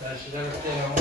자, 시작할게요.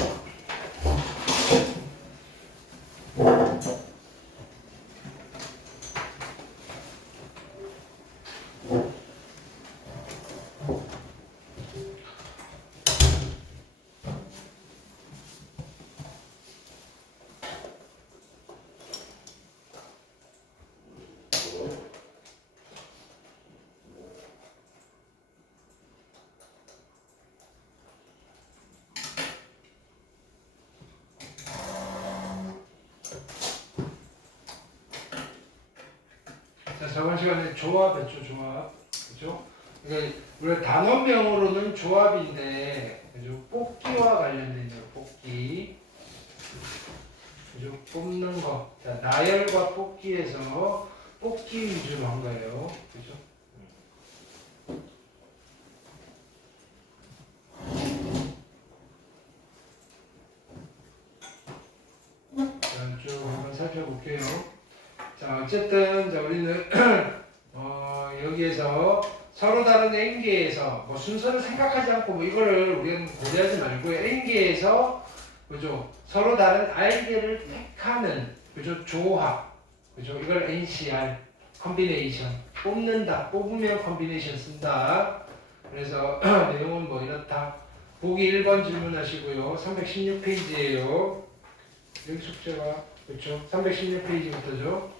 자, 저번 시간에 조합했죠, 조합. 그죠? 그러니까 우리가 단원명으로는 조합인데, 그죠? 뽑기와 관련된 거, 뽑기. 그죠? 뽑는 거. 자, 나열과 뽑기에서 뽑기 위주로 한 거예요. 그죠? 자, 쭉 한번 살펴볼게요. 자, 어쨌든, 자, 우리는, 여기에서 서로 다른 N개에서, 뭐 순서를 생각하지 않고, 뭐 이거를 우리는 고려하지 말고요. N개에서, 그죠? 서로 다른 R개를 택하는, 그죠? 조합. 그죠? 이걸 NCR, 컨비네이션. 뽑는다. 뽑으면 컨비네이션 쓴다. 그래서, 내용은 뭐 이렇다. 보기 1번 질문하시고요. 316페이지예요. 여기 숙제가, 그렇죠? 316페이지부터죠.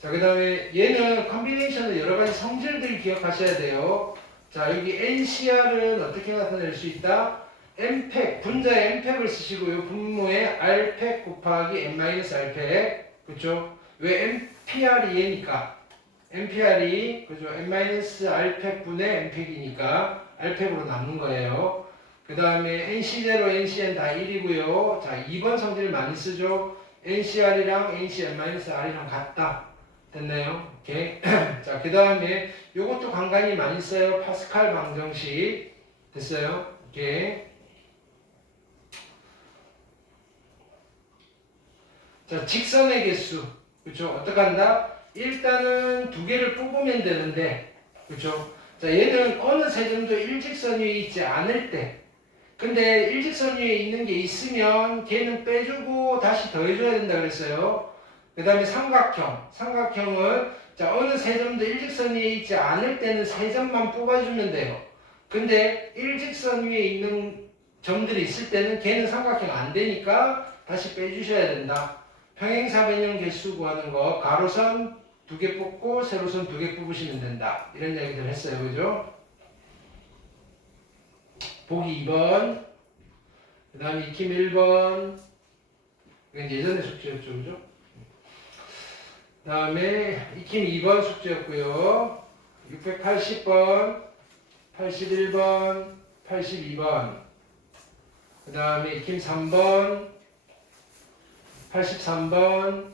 자, 그 다음에 얘는 컨비네이션의 여러 가지 성질들을 기억하셔야 돼요. 자, 여기 NCR은 어떻게 나타낼 수 있다? N팩, 분자에 N팩을 쓰시고요. 분모에 R팩 곱하기 N-R팩. 그쵸? 왜 NPR이 얘니까? NPR이, 그죠? N-R팩 분의 N팩이니까 R팩으로 남는 거예요. 그 다음에 NC0, NCN 다 1이고요. 자, 2번 성질 많이 쓰죠? NCR이랑 NCN-R이랑 같다. 됐나요? 오케이. 자, 그 다음에 요것도 간간히 많이 써요. 파스칼 방정식. 됐어요? 오케이. 자, 직선의 개수. 그쵸? 어떻게 한다? 일단은 두 개를 뽑으면 되는데, 그쵸? 자, 얘는 어느 세점도 일직선 위에 있지 않을 때, 근데 일직선 위에 있는 게 있으면 걔는 빼주고 다시 더해줘야 된다 그랬어요. 그 다음에 삼각형. 삼각형은 자, 어느 세 점도 일직선 위에 있지 않을 때는 세 점만 뽑아주면 돼요. 근데 일직선 위에 있는 점들이 있을 때는 걔는 삼각형 안 되니까 다시 빼주셔야 된다. 평행사변형 개수 구하는 거 가로선 두 개 뽑고 세로선 두 개 뽑으시면 된다. 이런 얘기들 했어요. 그죠? 보기 2번. 그 다음에 익힘 1번. 이건 예전에 숙제였죠. 그죠? 그 다음에 익힘 2번 숙제였고요. 680번, 81번, 82번. 그 다음에 익힘 3번, 83번,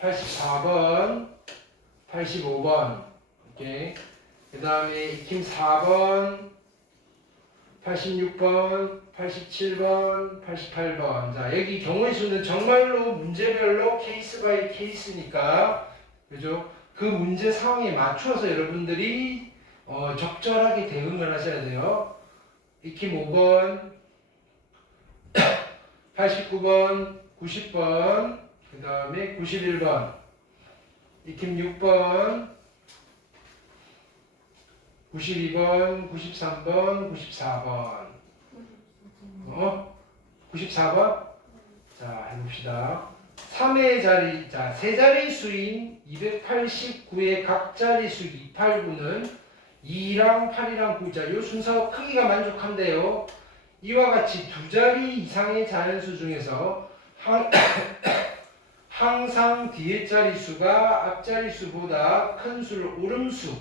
84번, 85번. 오케이. 그 다음에 익힘 4번, 86번, 87번, 88번. 자, 여기 경우의 수는 정말로 문제별로 케이스 바이 케이스니까, 그죠? 그 문제 상황에 맞춰서 여러분들이 적절하게 대응을 하셔야 돼요. 익힘 5번, 89번, 90번, 그 다음에 91번, 익힘 6번, 92번, 93번, 94번. 94번? 자, 해봅시다. 3의 자리, 자, 세 자리 수인 289의 각 자리 수 289는 2랑 8이랑 9. 자, 요 순서 크기가 만족한데요. 이와 같이 두 자리 이상의 자연수 중에서 항상 뒤에 자리수가 앞 자리수보다 큰 수를 오름수.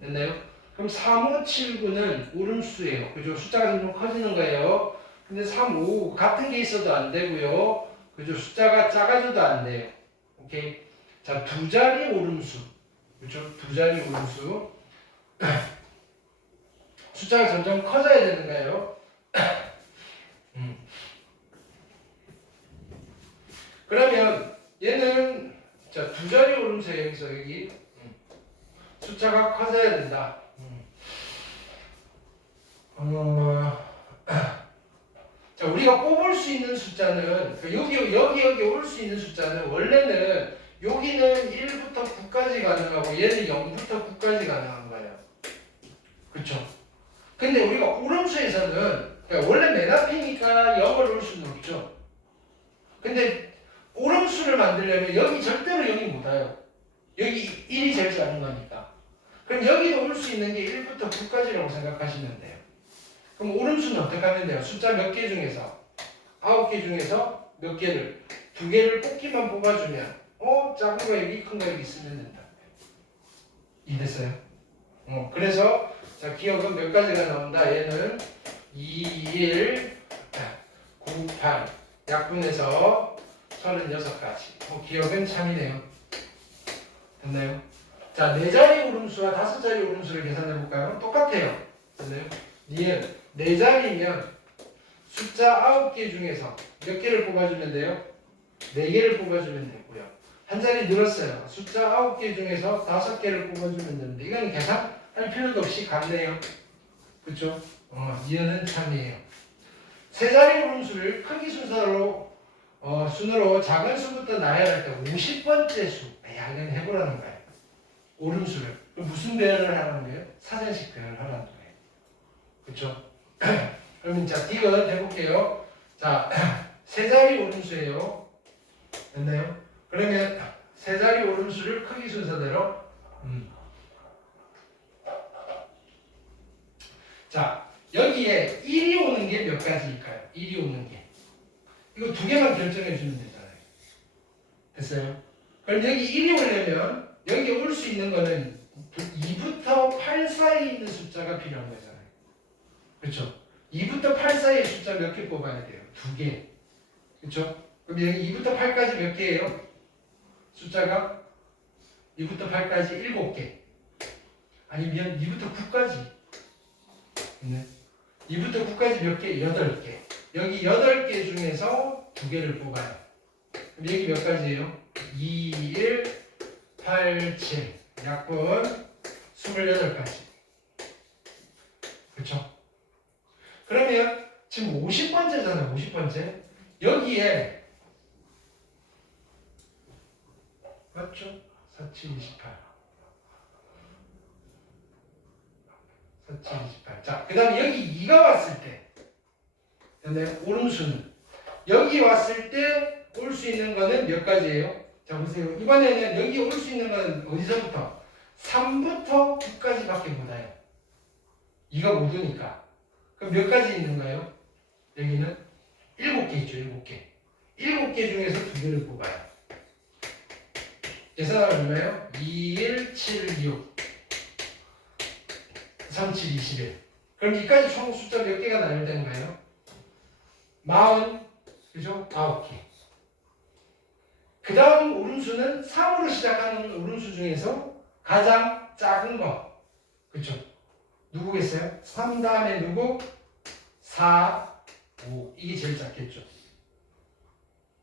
됐나요? 그럼 3579는 오름수예요. 그죠? 숫자가 점점 커지는 거예요. 근데 35 같은 게 있어도 안 되고요. 그죠? 숫자가 작아져도 안 돼요. 오케이? 자, 두 자리 오름수. 그죠? 두 자리 오름수. 숫자가 점점 커져야 되는 거예요. 그러면 얘는 자, 두 자리 오름수에 여기서 여기 숫자가 커져야 된다. 자, 우리가 뽑을 수 있는 숫자는 여기 올 수 있는 숫자는 원래는 여기는 1부터 9까지 가능하고 얘는 0부터 9까지 가능한 거예요. 그쵸? 근데 우리가 오름수에서는 그러니까 원래 맨 앞이니까 0을 올 수는 없죠. 근데 오름수를 만들려면 여기 절대로 0이 못 와요. 여기 1이 제일 작은 거니까. 그럼 여기도 올 수 있는 게 1부터 9까지라고 생각하시면 돼요. 그럼 오름수는 어떻게 하면 돼요? 숫자 몇 개 중에서 9개 중에서 몇 개를 2개를 뽑기만 뽑아주면 작은 거 여기 큰 거 여기 있으면 된다. 이해됐어요? 그래서 자 기억은 몇 가지가 나온다. 얘는 2, 1, 9, 8 약분해서 36가지. 기억은 참이네요. 됐나요? 자, 4자리 오름수와 5자리 오름수를 계산해 볼까요? 똑같아요. 됐나요? 니은 4자리면 숫자 9개 중에서 몇 개를 뽑아주면 돼요? 4개를 뽑아주면 되고요. 한 자리 늘었어요. 숫자 9개 중에서 5개를 뽑아주면 되는데 이건 계산할 필요도 없이 같네요. 그쵸? 니은은 참이에요. 3자리 오름수를 크기 순으로 작은 수부터 나열할 때 50번째 수. 야, 이건 해보라는 거예요. 오름수를. 무슨 배열을 하라는 거예요? 사전식 배열을 하라는 거예요. 그쵸? 그러면 자, 디귿 해볼게요. 자, 3자리 오름수예요. 됐나요? 그러면 3자리 오름수를 크기 순서대로 자, 여기에 1이 오는 게 몇 가지일까요? 1이 오는 게. 이거 2개만 결정해 주면 되잖아요. 됐어요? 그럼 여기 1이 오려면 여기 올 수 있는 거는 2부터 8 사이에 있는 숫자가 필요한 거잖아요. 그렇죠? 2부터 8 사이의 숫자 몇 개 뽑아야 돼요? 2개. 그렇죠? 그럼 여기 2부터 8까지 몇 개예요? 숫자가 2부터 8까지 7개. 아니면 2부터 9까지. 네. 2부터 9까지 몇 개? 8개. 여기 8개 중에서 2개를 뽑아요. 그럼 여기 몇 가지예요? 2, 1, 8, 7. 약분 28가지. 그렇죠? 그러면 지금 50번째잖아요. 50번째. 여기에 맞죠? 4, 7, 28. 4, 7, 28. 자, 그 다음에 여기 2가 왔을 때 근데 오름수는 여기 왔을 때 올 수 있는 거는 몇 가지예요? 자, 보세요. 이번에는 여기 올 수 있는 건 어디서부터? 3부터 9까지밖에 못 와요. 2가 못 오니까. 그럼 몇 가지 있는가요? 여기는 7개 있죠. 7개. 7개 중에서 2개를 뽑아요. 계산하면 얼마예요? 2, 1, 7, 6 3, 7, 21. 그럼 이까지 총 숫자 몇 개가 나열된가요? 40, 그죠? 9개. 그 다음 오름수는 3으로 시작하는 오름수 중에서 가장 작은 거. 그쵸? 누구겠어요? 3 다음에 누구? 4, 5. 이게 제일 작겠죠.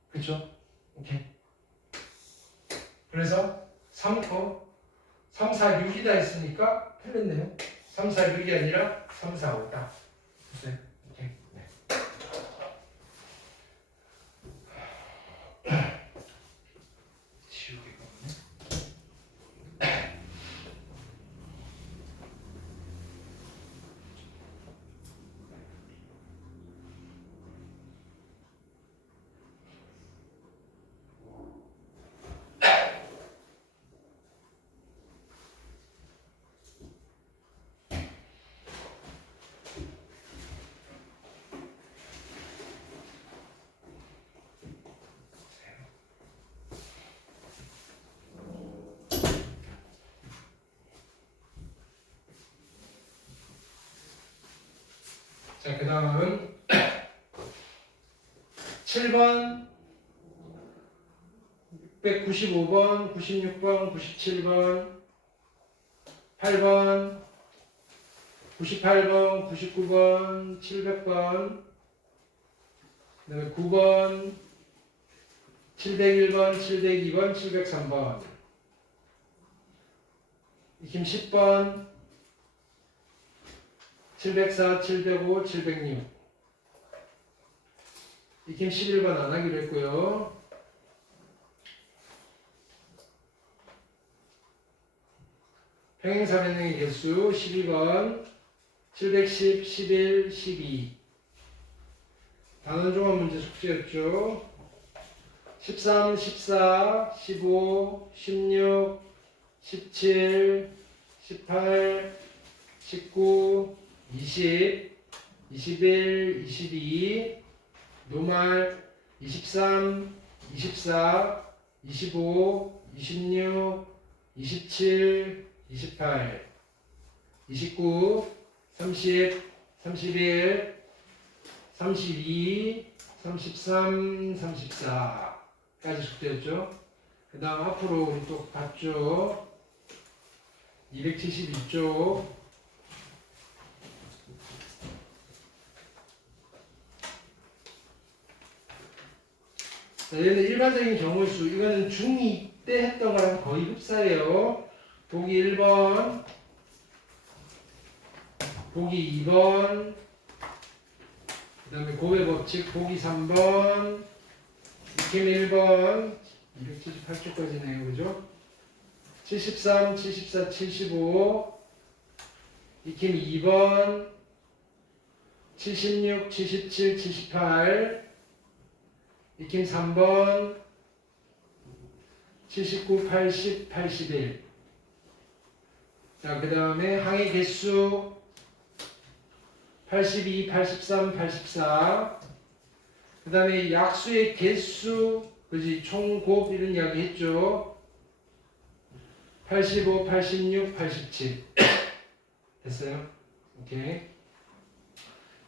그쵸? 오케이. 그래서 3, 4, 6이다 했으니까 틀렸네요. 3, 4, 6이 아니라 3, 4, 5다. 됐어요? 오케이. 네. 지우개가 없네. 자, 그 다음은 7번, 695번, 96번, 97번, 8번, 98번, 99번, 700번, 그 다음에 9번, 701번, 702번, 703번. 익힘 10번, 704, 705, 706. 익힘 11번 안 하기로 했고요. 평행사 변형의 개수 12번, 710, 11, 12. 단원종합 문제 숙제였죠. 13, 14, 15, 16, 17, 18, 19, 20, 21, 22, 노말 23, 24, 25, 26, 27, 28, 29, 30, 31, 32, 33, 34까지 숙제였죠. 그 다음 앞으로 우리 또 봤죠. 272쪽. 자, 얘는 일반적인 경우수. 이거는 중2 때 했던 거랑 거의 흡사해요. 보기 1번, 보기 2번, 그 다음에 고배 법칙 보기 3번, 익힘 1번, 278쪽까지네요. 그죠? 73, 74, 75, 익힘 2번, 76, 77, 78, 익힘 3번, 79, 80, 81. 자, 그 다음에 항의 개수 82, 83, 84. 그 다음에 약수의 개수, 그지? 총곱 이런 이야기 했죠. 85, 86, 87. 됐어요? 오케이.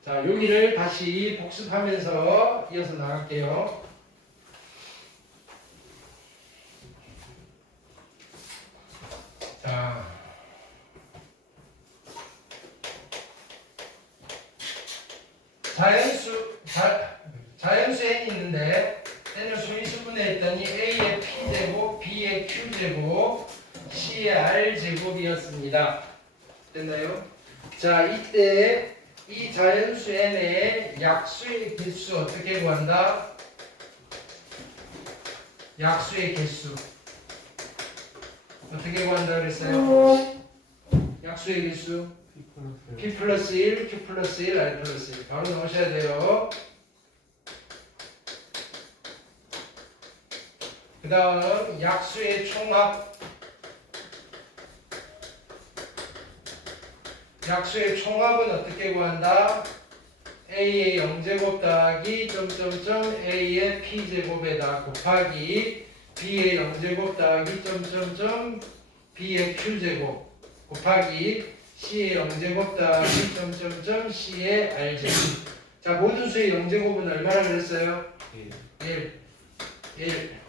자, 여기를 다시 복습하면서 이어서 나갈게요. 자, 자연수 n이 있는데 n을 수미수분해 했더니 a의 p제곱, b의 q제곱, c의 r제곱이었습니다. 됐나요? 자, 이때 이 자연수 n의 약수의 개수 어떻게 구한다? 약수의 개수 어떻게 구한다 그랬어요? 약수의 개수 P 플러스 1, Q 플러스 1, R 플러스 1 바로 넣으셔야 돼요. 그 다음 약수의 총합, 약수의 총합은 어떻게 구한다? A의 0제곱 더하기 점점점 A의 P제곱에다 곱하기 B의 0제곱 더하기 점점점 B의 Q제곱 곱하기 C의 0제곱 더하기 점점점 C의 R제곱. 자, 모든 수의 0제곱은 얼마나 그랬어요? 1. 1.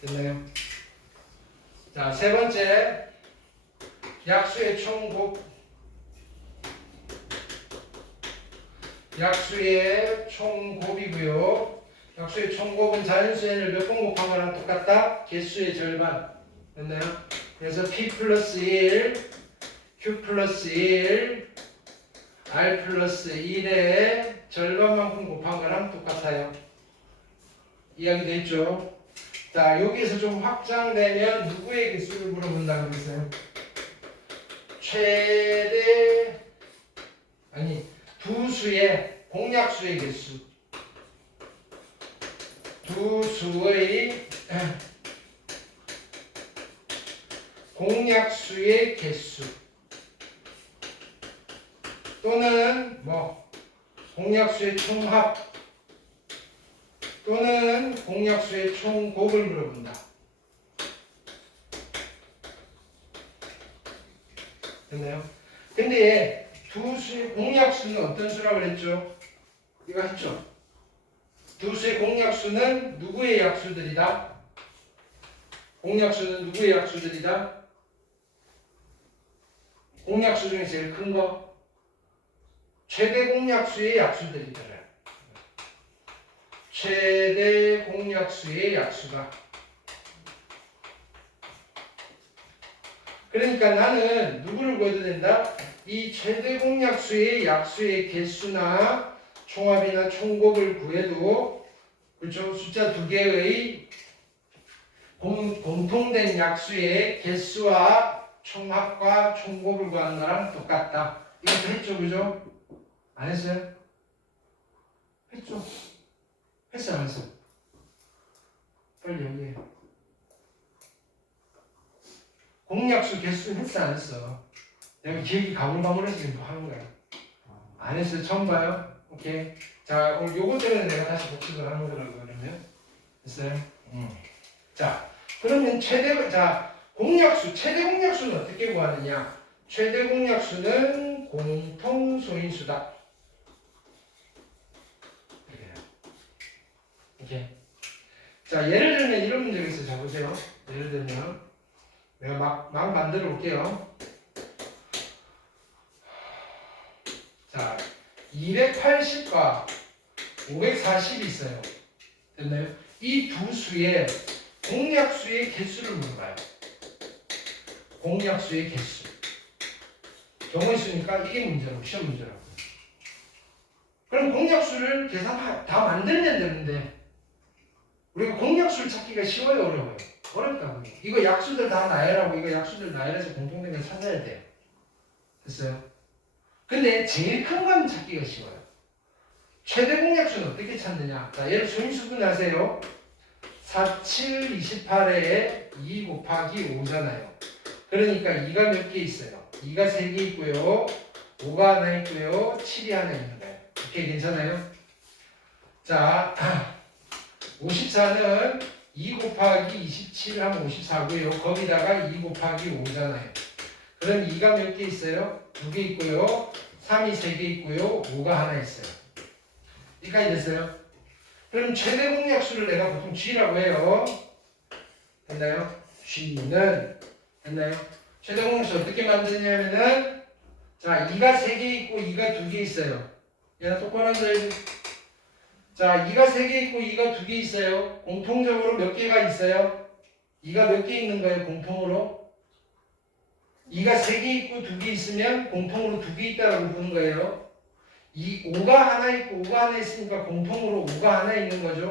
됐나요? 자, 세 번째 약수의 총곱, 약수의 총곱이고요. 약수의 총곱은 자연수 n을 몇 번 곱한 거랑 똑같다? 개수의 절반. 됐나요? 그래서 P 플러스 1, Q 플러스 1, R 플러스 1의 절반만큼 곱한 거랑 똑같아요. 이야기 됐죠? 자, 여기에서 좀 확장되면 누구의 개수를 물어본다고 그랬어요? 최대, 아니, 두 수의 공약수의 개수. 두 수의 공약수의 개수. 또는 뭐 공약수의 총합 또는 공약수의 총곱을 물어본다. 됐나요? 근데 두 수의 공약수는 어떤 수라고 그랬죠? 이거 했죠? 두 수의 공약수는 누구의 약수들이다? 공약수는 누구의 약수들이다? 공약수 중에 제일 큰 거? 최대 공약수의 약수들이더라. 최대 공약수의 약수다. 그러니까 나는 누구를 구해도 된다? 이 최대 공약수의 약수의 개수나 총합이나 총곱을 구해도 그렇죠? 숫자 두 개의 공통된 약수의 개수와 총합과 총곱을 구하는 거랑 똑같다. 이것도 했죠, 그죠? 안 했어요? 했죠? 했어, 안 했어? 빨리 얘기해. 공약수 개수 했어, 안 했어? 내가 기억이 가물가물해서 지금 뭐 하는 거야. 안 했어요? 처음 봐요? 오케이. 자, 오늘 요거 때문에 내가 다시 복습을 하는 거라고 그러면. 됐어요? 자, 그러면 공약수, 최대 공약수는 어떻게 구하느냐? 최대 공약수는 공통소인수다. 오케이. 자, 예를 들면 이런 문제가 있어요. 자, 보세요. 예를 들면 내가 막 만들어 볼게요. 자, 280과 540이 있어요. 됐나요? 이 두 수의 공약수의 개수를 물어봐요. 공약수의 개수. 경우의 수니까 이게 문제라고, 시험 문제라고. 그럼 공약수를 다 만들면 되는데 우리가 공약수를 찾기가 쉬워요, 어려워요? 어렵다고요. 이거 약수들 다 나열하고 이거 약수들 나열해서 공통된 걸 찾아야 돼요. 됐어요? 근데 제일 큰 건 찾기가 쉬워요. 최대 공약수는 어떻게 찾느냐? 자, 얘를 소인수분 하세요. 4, 7, 28에 2 곱하기 5잖아요. 그러니까 2가 몇 개 있어요? 2가 3개 있고요. 5가 하나 있고요. 7이 하나 있는 거예요. 이렇게 괜찮아요? 자, 54는 2 곱하기 27 하면 54고요. 거기다가 2 곱하기 5잖아요. 그럼 2가 몇 개 있어요? 2개 있고요. 3이 3개 있고요. 5가 하나 있어요. 여기까지 됐어요? 그럼 최대 공약수를 내가 보통 G라고 해요. 됐나요? G는 됐나요? 최대 공약수 어떻게 만드냐면은 자, 2가 3개 있고 2가 2개 있어요. 얘는 똑바로 앉아야지. 자, 2가 3개 있고 2가 2개 있어요. 공통적으로 몇 개가 있어요? 2가 몇 개 있는 거예요? 공통으로? 2가 3개 있고 2개 있으면 공통으로 2개 있다고 보는 거예요. 5가 하나 있고 5가 하나 있으니까 공통으로 5가 하나 있는 거죠.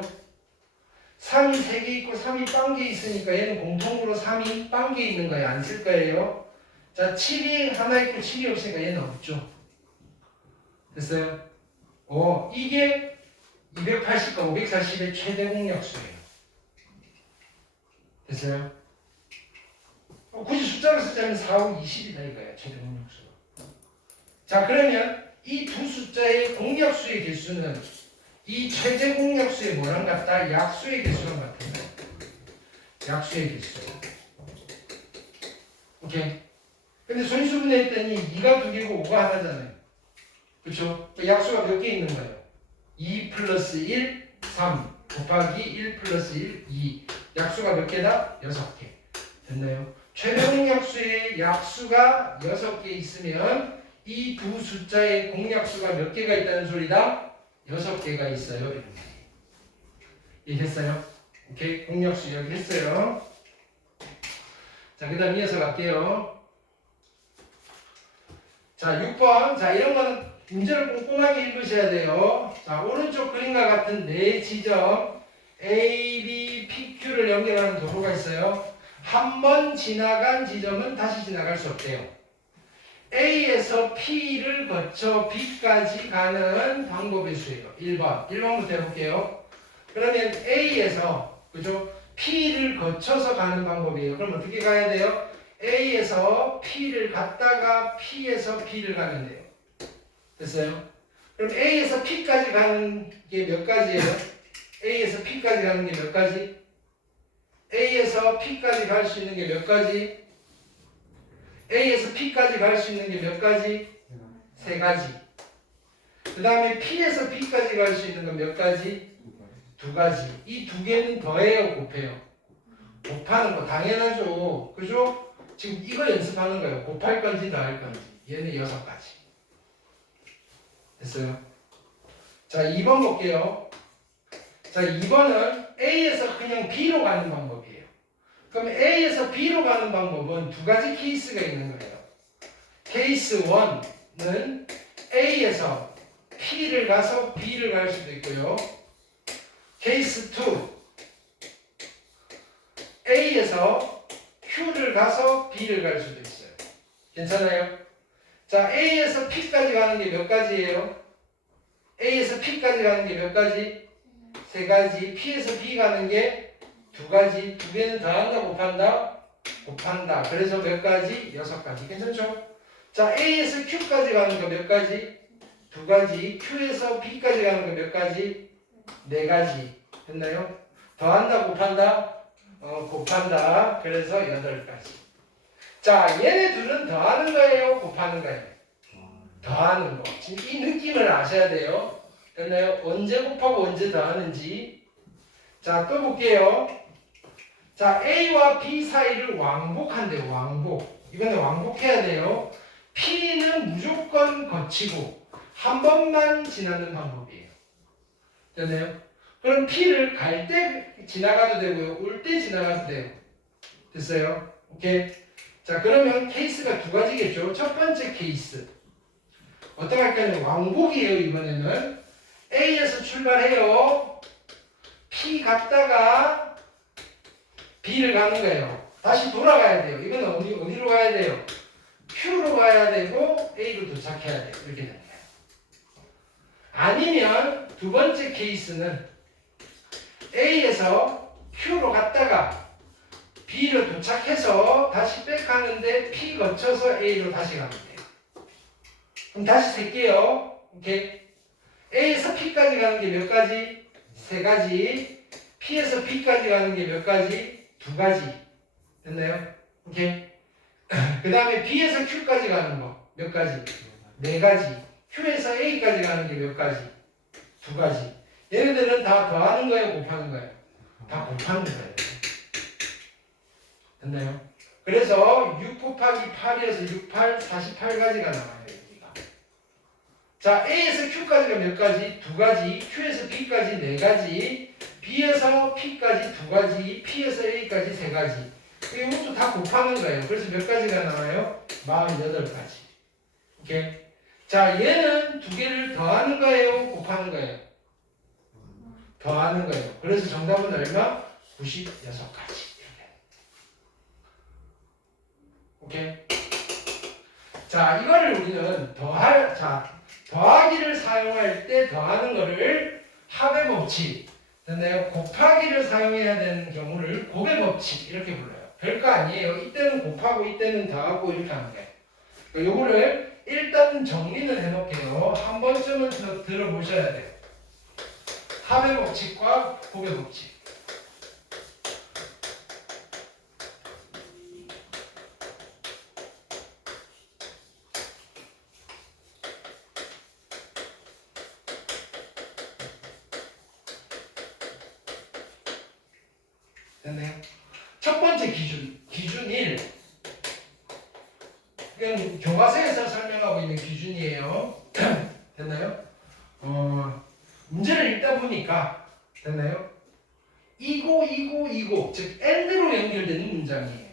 3이 3개 있고 3이 빵개 있으니까 얘는 공통으로 3이 빵개 있는 거예요. 안 쓸 거예요. 자, 7이 하나 있고 7이 없으니까 얘는 없죠. 됐어요? 이게 280과 540의 최대 공약수예요. 됐어요? 굳이 숫자를 쓰자면 4, 5, 20이다 이거야. 최대 공약수가. 자, 그러면 이 두 숫자의 공약수의 개수는 이 최대 공약수의 뭐랑 같다? 약수의 개수랑 같아요. 약수의 개수. 오케이. 근데 소인수분해 했더니 2가 2개고 5가 하나잖아요. 그렇죠? 약수가 몇 개 있는 거예요? 2 플러스 1, 3 곱하기 1 플러스 1, 2. 약수가 몇 개다? 6개. 됐나요? 최대 공약수의 약수가 6개 있으면 이 두 숫자의 공약수가 몇 개가 있다는 소리다? 6개가 있어요. 이해했어요? 오케이? 공약수 여기 했어요. 자, 그 다음 이어서 갈게요. 자, 6번. 자, 이런 거는 문제를 꼼꼼하게 읽으셔야 돼요. 자, 오른쪽 그림과 같은 네 지점 A, B, PQ를 연결하는 도로가 있어요. 한 번 지나간 지점은 다시 지나갈 수 없대요. A에서 P를 거쳐 B까지 가는 방법의 수예요. 1번. 1번부터 해볼게요. 그러면 A에서 그죠? P를 거쳐서 가는 방법이에요. 그럼 어떻게 가야 돼요? A에서 P를 갔다가 P에서 B를 가면 돼요. 됐어요? 그럼 A에서 P까지 가는 게 몇 가지예요? A에서 P까지 가는 게 몇 가지? A에서 P까지 갈 수 있는 게 몇 가지? A에서 P까지 갈 수 있는 게 몇 가지? 3가지. 그 다음에 P에서 P까지 갈 수 있는 건 몇 가지? 2가지. 이 두 개는 더해요, 곱해요? 곱하는 거 당연하죠. 그죠? 지금 이거 연습하는 거예요. 곱할 건지 더할 건지. 얘는 6가지. 됐어요? 자, 2번 볼게요. 자, 2번은 A에서 그냥 B로 가는 방법이에요. 그럼 A에서 B로 가는 방법은 두 가지 케이스가 있는 거예요. 케이스 1은 A에서 P를 가서 B를 갈 수도 있고요. 케이스 2, A에서 Q를 가서 B를 갈 수도 있어요. 괜찮아요? 자, A에서 P까지 가는 게 몇 가지예요? A에서 P까지 가는 게 몇 가지? 세 가지. P에서 B 가는 게 두 가지. 두 개는 더한다, 곱한다? 곱한다. 그래서 몇 가지? 6가지. 괜찮죠? 자, A에서 Q까지 가는 거 몇 가지? 두 가지. Q에서 B까지 가는 거 몇 가지? 4가지. 됐나요? 더한다, 곱한다? 곱한다. 그래서 8가지. 자, 얘네 둘은 더하는 거예요? 곱하는 거예요? 더하는 거. 지금 이 느낌을 아셔야 돼요. 됐나요? 언제 곱하고 언제 더하는지. 자, 또 볼게요. 자, A와 B 사이를 왕복한대요. 왕복. 이거는 왕복해야 돼요. P는 무조건 거치고 한 번만 지나는 방법이에요. 됐나요? 그럼 P를 갈 때 지나가도 되고요. 올 때 지나가도 돼요. 됐어요? 오케이? 자, 그러면 케이스가 두 가지겠죠. 첫 번째 케이스. 어떻게 할까요? 왕복이에요. 이번에는 A에서 출발해요. P 갔다가 B를 가는 거예요. 다시 돌아가야 돼요. 이거는 어디로 가야 돼요? Q로 가야 되고 A로 도착해야 돼요. 이렇게 되는 거예요. 아니면 두 번째 케이스는 A에서 Q로 갔다가 B로 도착해서 다시 백하는데 P 거쳐서 A로 다시 가면 돼요. 그럼 다시 셀게요. 오케이. A에서 P까지 가는 게 몇 가지? 3가지. P에서 B까지 가는 게 몇 가지? 2가지. 됐나요? 오케이. 그 다음에 B에서 Q까지 가는 거 몇 가지? 4가지. Q에서 A까지 가는 게 몇 가지? 2가지. 얘네들은 다 더하는 거예요? 곱하는 거예요? 다 곱하는 거예요. 됐나요? 그래서 6 곱하기 8이어서 6, 8, 48가지가 나와요. 여기가. 자, A에서 Q까지가 몇 가지? 2가지. Q에서 B까지 4가지. B에서 P까지 2가지. P에서 A까지 3가지. 이것도 다 곱하는 거예요. 그래서 몇 가지가 나와요? 48가지. 오케이? 자, 얘는 두 개를 더하는 거예요? 곱하는 거예요? 더하는 거예요. 그래서 정답은 얼마? 96가지. 오케이? 자, 이거를 우리는 더하기를 사용할 때 더하는 거를 합의 법칙, 됐나요? 곱하기를 사용해야 되는 경우를 곱의 법칙 이렇게 불러요. 별거 아니에요. 이때는 곱하고 이때는 더하고 이렇게 하는 거예요. 요거를 일단 정리는 해놓을게요. 한 번쯤은 들어보셔야 돼요. 합의 법칙과 곱의 법칙. 됐나요? 첫 번째 기준 1. 그냥 교과서에서 설명하고 있는 기준이에요. 됐나요? 문제를 읽다 보니까 됐나요? 이고 즉 AND로 연결되는 문장이에요.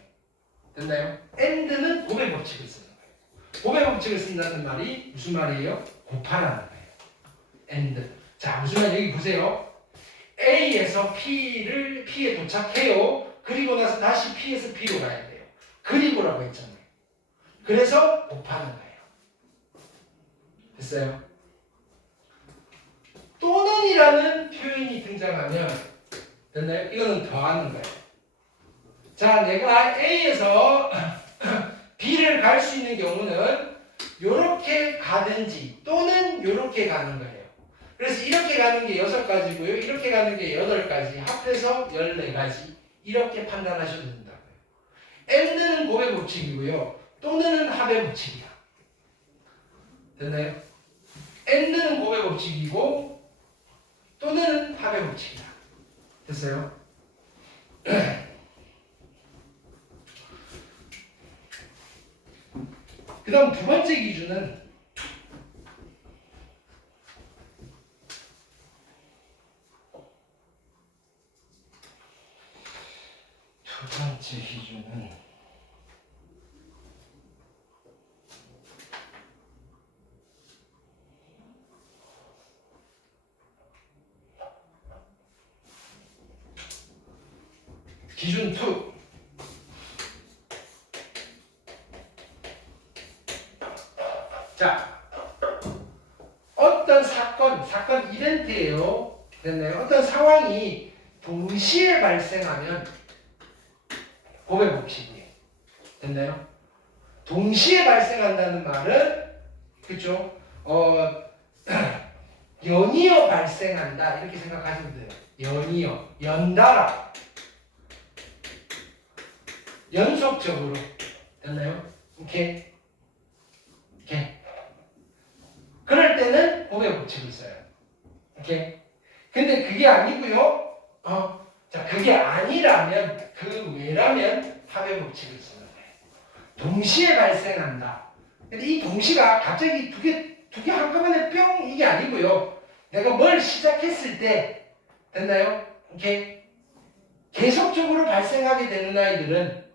됐나요? AND는 곱의 법칙을 쓰는 거예요. 곱의 법칙을 쓴다는 말이 무슨 말이에요? 곱하라는 거예요. AND. 자, 무슨 말 여기 보세요. A에서 P에 도착해요. 그리고 나서 다시 P에서 B로 가야 돼요. 그리고라고 했잖아요. 그래서 곱하는 거예요. 됐어요? 또는이라는 표현이 등장하면 됐나요? 이거는 더하는 거예요. 자, 내가 A에서 B를 갈 수 있는 경우는 이렇게 가든지 또는 이렇게 가는 거예요. 그래서 이렇게 가는 게 6가지고요. 이렇게 가는 게 8가지. 합해서 14가지. 이렇게 판단하셔도 된다고요. AND는 곱의 법칙이고요. 또는은 합의 법칙이야. 됐나요? AND는 곱의 법칙이고 또는 합의 법칙이다. 됐어요? 그 다음 두 번째 기준은 두 번째 기준은 기준 2. 자, 어떤 사건 이벤트예요. 됐나요? 어떤 상황이 동시에 발생하면 봄의 법칙이에요. 됐나요? 동시에 발생한다는 말은 그렇죠? 연이어 발생한다 이렇게 생각하시면 돼요. 연이어, 연달아, 연속적으로. 됐나요? 오케이. 그럴 때는 봄의 법칙을 써요. 오케이. 근데 그게 아니고요. 자, 그게 아니라면 그 외라면 합의 법칙을 쓰는 거예요. 동시에 발생한다. 근데 이 동시가 갑자기 두 개 한꺼번에 뿅 이게 아니고요. 내가 뭘 시작했을 때 됐나요? 오케이. 계속적으로 발생하게 되는 아이들은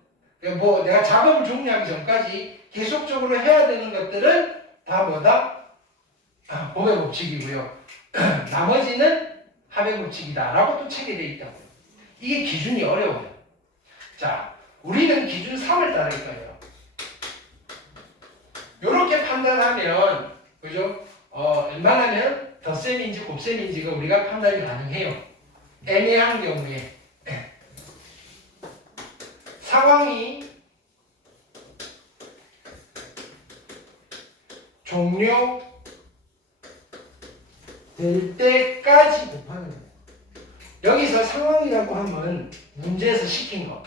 뭐 내가 작업을 종료하기 전까지 계속적으로 해야 되는 것들은 다 뭐다? 봄의 법칙이고요. 나머지는 합의 법칙이다라고 또 체계되어 있다고요. 이게 기준이 어려워요. 자, 우리는 기준 3을 따를 거예요. 이렇게 판단하면 그죠? 웬만하면 덧셈인지 곱셈인지가 우리가 판단이 가능해요. 애매한 경우에 상황이 종료될 때까지 곱하는 거예요. 여기서 상황이라고 하면 문제에서 시킨 거.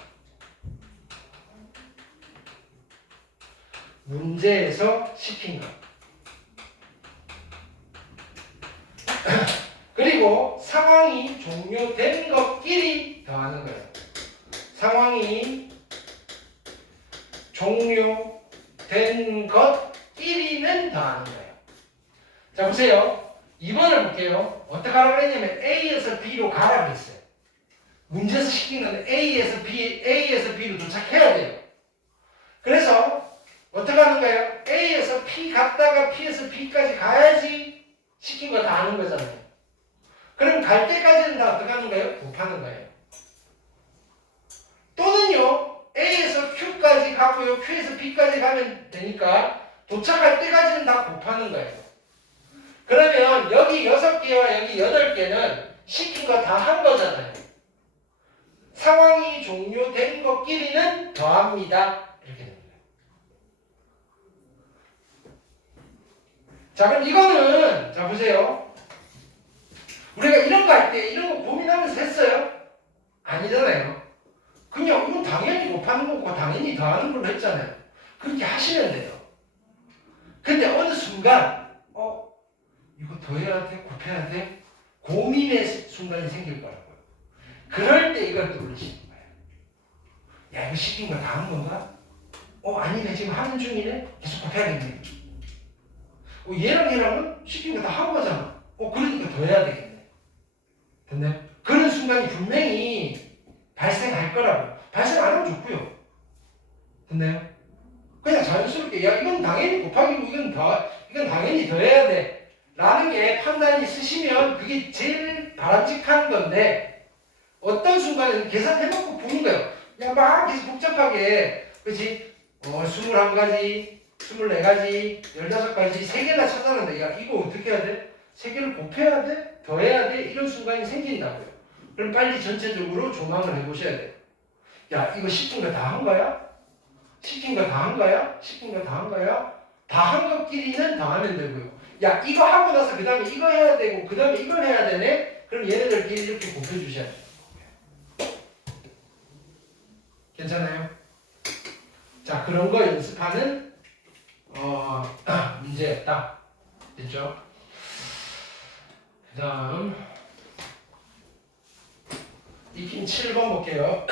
문제에서 시킨 거. 그리고 상황이 종료된 것끼리 더하는 거예요. 상황이 종료된 것끼리는 더하는 거예요. 자, 보세요. 2번을 볼게요. 어떻게 하라고 했냐면 A에서 B로 가라고 했어요. 문제에서 시킨 건 A에서 B로 도착해야 돼요. 그래서 어떻게 하는 거예요? A에서 P 갔다가 P에서 B까지 가야지 시킨 거 다 아는 거잖아요. 그럼 갈 때까지는 다 어떻게 하는 거예요? 곱하는 거예요. 또는요, A에서 Q까지 가고요, Q에서 B까지 가면 되니까 도착할 때까지는 다 곱하는 거예요. 그러면 여기 6개와 여기 8개는 시킨 거 다 한 거잖아요. 상황이 종료된 것끼리는 더합니다. 이렇게 됩니다. 자, 그럼 이거는 자 보세요. 우리가 이런 거 할 때 이런 거 고민하면서 했어요? 아니잖아요. 그냥 이건 당연히 곱하는 거고 당연히 더하는 걸로 했잖아요. 그렇게 하시면 돼요. 근데 어느 순간 이거 더해야 돼? 곱해야 돼? 고민의 순간이 생길 거라고요. 그럴 때 이걸 떠올리시는 거예요. 야, 이거 시킨 거 다 한 건가? 아니네. 지금 하는 중이네? 계속 곱해야겠네. 얘랑은 시킨 거 다 한 거잖아. 그러니까 더 해야 되겠네. 됐나요? 그런 순간이 분명히 발생할 거라고요. 발생 안 하면 좋고요. 됐나요? 그냥 자연스럽게 야, 이건 당연히 곱하기고 이건 당연히 더 해야 돼. 라는 게 판단이 쓰시면 그게 제일 바람직한 건데 어떤 순간에는 계산해놓고 보는 거예요. 야, 막 계속 복잡하게 그렇지? 21가지 24가지 15가지 3개나 찾아낸다. 야, 이거 어떻게 해야 돼? 3개를 곱해야 돼? 더해야 돼? 이런 순간이 생긴다고요. 그럼 빨리 전체적으로 조망을 해보셔야 돼요. 야, 이거 시킨 거 다 한 거야? 시킨 거 다 한 거야? 시킨 거 다 한 거야? 다 한 것끼리는 더 하면 되고요. 야, 이거 하고 나서 그 다음에 이거 해야 되고 그 다음에 이걸 해야 되네? 그럼 얘네들끼리 이렇게 곱해주셔야 돼요. 괜찮아요? 자, 그런 거 연습하는 문제였다. 됐죠? 그 다음 익힘 7번 볼게요.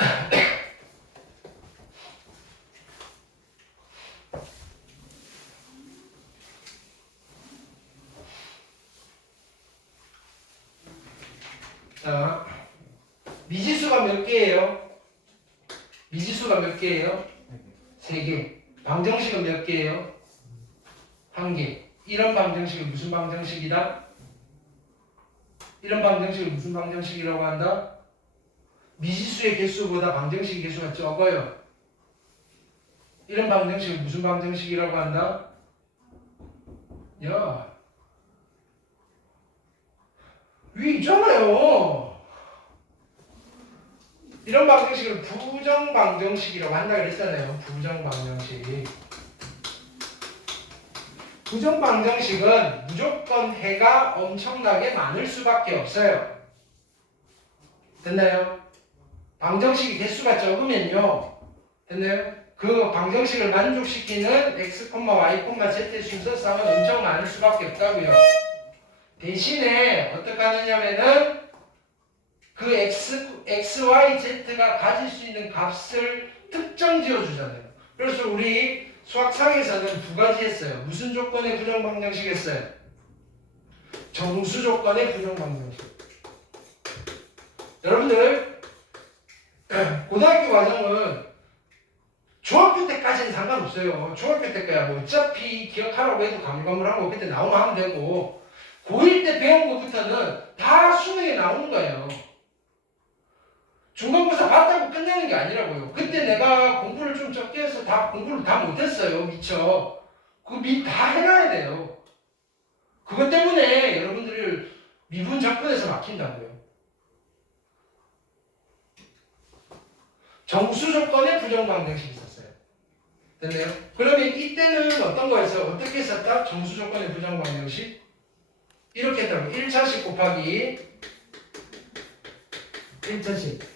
자, 미지수가 몇 개예요? 미지수가 몇 개예요? 3개. 방정식은 몇 개예요? 1개. 이런 방정식은 무슨 방정식이다? 이런 방정식을 무슨 방정식이라고 한다? 미지수의 개수보다 방정식의 개수가 적어요. 이런 방정식을 무슨 방정식이라고 한다? 야, 위에 있잖아요. 이런 방정식을 부정방정식이라고 한다 그랬잖아요. 부정방정식. 부정방정식은 무조건 해가 엄청나게 많을 수밖에 없어요. 됐나요? 방정식이 개수가 적으면요. 됐나요? 그 방정식을 만족시키는 x, y, z 순서 쌍은 엄청 많을 수밖에 없다고요. 대신에 어떻게 하느냐면은 그 x, y, z가 가질 수 있는 값을 특정 지어주잖아요. 그래서 우리 수학상에서는 두 가지 했어요. 무슨 조건의 부정방정식 했어요? 정수 조건의 부정방정식. 여러분들 고등학교 과정은 중학교 때까지는 상관없어요. 중학교 때까야 뭐 어차피 기억하라고 해도 가물가물하고 그때 나오면 하면 되고 고1 때 배운 것부터는 다 수능에 나오는 거예요. 중간고사 봤다고 끝내는 게 아니라고요. 그때 내가 공부를 좀 적게 해서 공부를 다 못했어요. 미처. 그거 다 해놔야 돼요. 그것 때문에 여러분들을 미분 접근해서 막힌다고요. 정수 조건의 부정방정식이 있었어요. 됐네요? 그러면 이때는 어떤 거였어요? 어떻게 했었다? 정수 조건의 부정방정식? 이렇게 했다고. 1차식 곱하기 1차식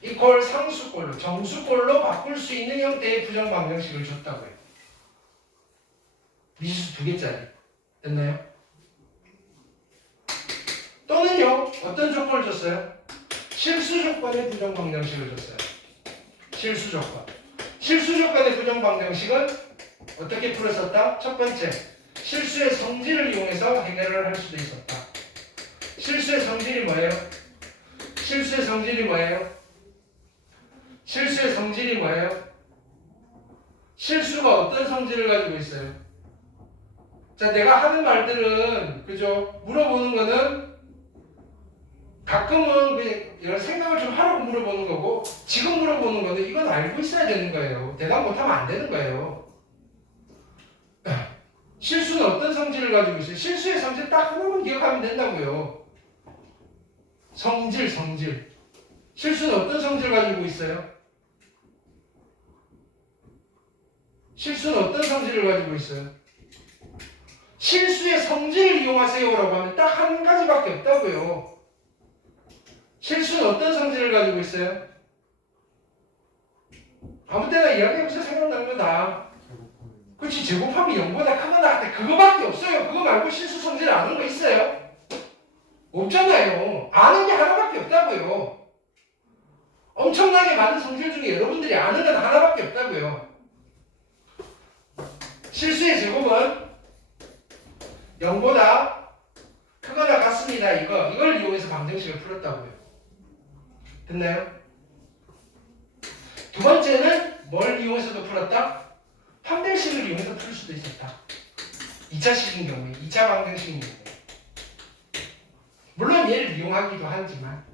이퀄 상수꼴로 정수꼴로 바꿀 수 있는 형태의 부정방정식을 줬다고요. 미지수 2개짜리. 됐나요? 또는요. 어떤 조건을 줬어요? 실수 조건의 부정방정식을 줬어요. 실수 조건. 실수 조건의 부정방정식은 어떻게 풀었었다? 첫 번째, 실수의 성질을 이용해서 해결을 할 수도 있었다. 실수의 성질이 뭐예요? 실수의 성질이 뭐예요? 실수의 성질이 뭐예요? 실수가 어떤 성질을 가지고 있어요? 자, 내가 하는 말들은 그죠? 물어보는 거는 가끔은 그냥 생각을 좀 하라고 물어보는 거고 지금 물어보는 거는 이건 알고 있어야 되는 거예요. 대답 못하면 안 되는 거예요. 실수는 어떤 성질을 가지고 있어요? 실수의 성질 딱 하나만 기억하면 된다고요. 성질. 실수는 어떤 성질을 가지고 있어요? 실수는 어떤 성질을 가지고 있어요? 실수의 성질을 이용하세요라고 하면 딱 한 가지밖에 없다고요. 실수는 어떤 성질을 가지고 있어요? 아무 때나 이야기해보세요. 생각나는 거다. 그렇지. 제곱하기 0보다 크거나 그거밖에 없어요. 그거 말고 실수 성질 아는 거 있어요? 없잖아요. 아는 게 하나밖에 없다고요. 엄청나게 많은 성질 중에 여러분들이 아는 건 하나밖에 없다고요. 실수의 제곱은 0보다 크거나 같습니다. 이걸 이용해서 방정식을 풀었다고요. 됐나요? 두 번째는 뭘 이용해서도 풀었다? 판별식을 이용해서 풀 수도 있었다. 2차식인 경우에, 2차 방정식인 경우에. 물론 얘를 이용하기도 하지만.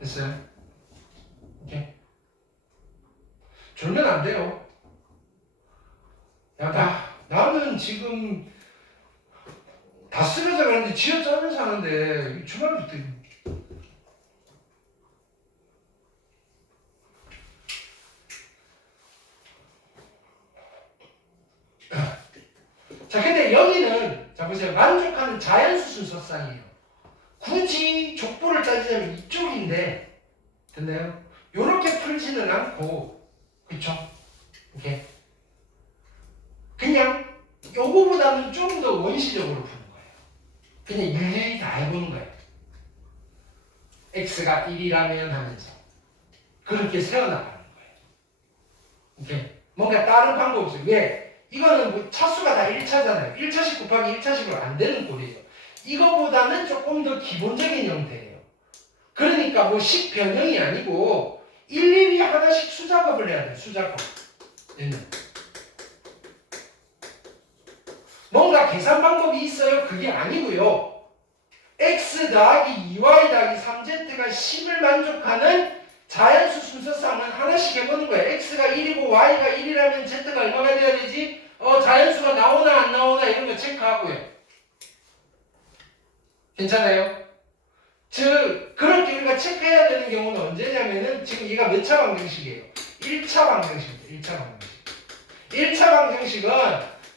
됐어요? 오케이. 졸면 안 돼요. 야, 나는 지금 다 쓰러져 가는데 지어 짜면서 하는데 주말부터 자, 근데 여기는 자 보세요. 만족하는 자연수 순서쌍이에요. 굳이 족보를 따지자면 이쪽인데 됐나요? 요렇게 풀지는 않고 그쵸? 오케이. 그냥 요거보다는 좀 더 원시적으로 푸는 거예요. 그냥 일일이 다 해보는 거예요. x가 1이라면 하면서 그렇게 세워나가는 거예요. 오케이. 뭔가 다른 방법이 없어요. 왜? 이거는 뭐 차수가 다 1차잖아요. 1차식 곱하기 1차식으로 안 되는 꼴이에요. 이거보다는 조금 더 기본적인 형태예요. 그러니까 뭐 식 변형이 아니고 일일이 하나씩 수작업을 해야 돼. 수작업. 얘는. 뭔가 계산 방법이 있어요? 그게 아니고요. x 더하기 2y 더하기 3z가 10을 만족하는 자연수 순서쌍은 하나씩 해보는 거예요. x가 1이고 y가 1이라면 z가 얼마가 돼야 되지? 자연수가 나오나 안 나오나 이런 거 체크하고요. 괜찮아요? 즉 그렇게 우리가 체크해야 되는 경우는 언제냐면은 지금 얘가 몇 차 방정식이에요? 1차 방정식입니다. 1차 방정식. 1차 방정식은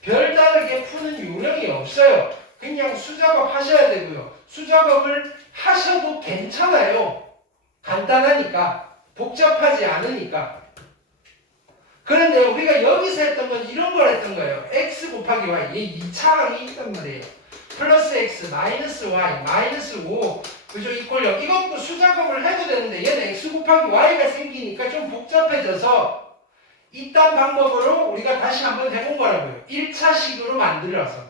별다르게 푸는 요령이 없어요. 그냥 수작업 하셔야 되고요. 수작업을 하셔도 괜찮아요. 간단하니까. 복잡하지 않으니까. 그런데 우리가 여기서 했던 건 이런 걸 했던 거예요. x 곱하기 y. 이 2차항이 있단 말이에요. 플러스 x, 마이너스 y, 마이너스 5. 그죠? 이꼴 0. 이것도 수작업을 해도 되는데 얘는 x 곱하기 y가 생기니까 좀 복잡해져서 이딴 방법으로 우리가 다시 한번 해본 거라고요. 1차식으로 만들어서.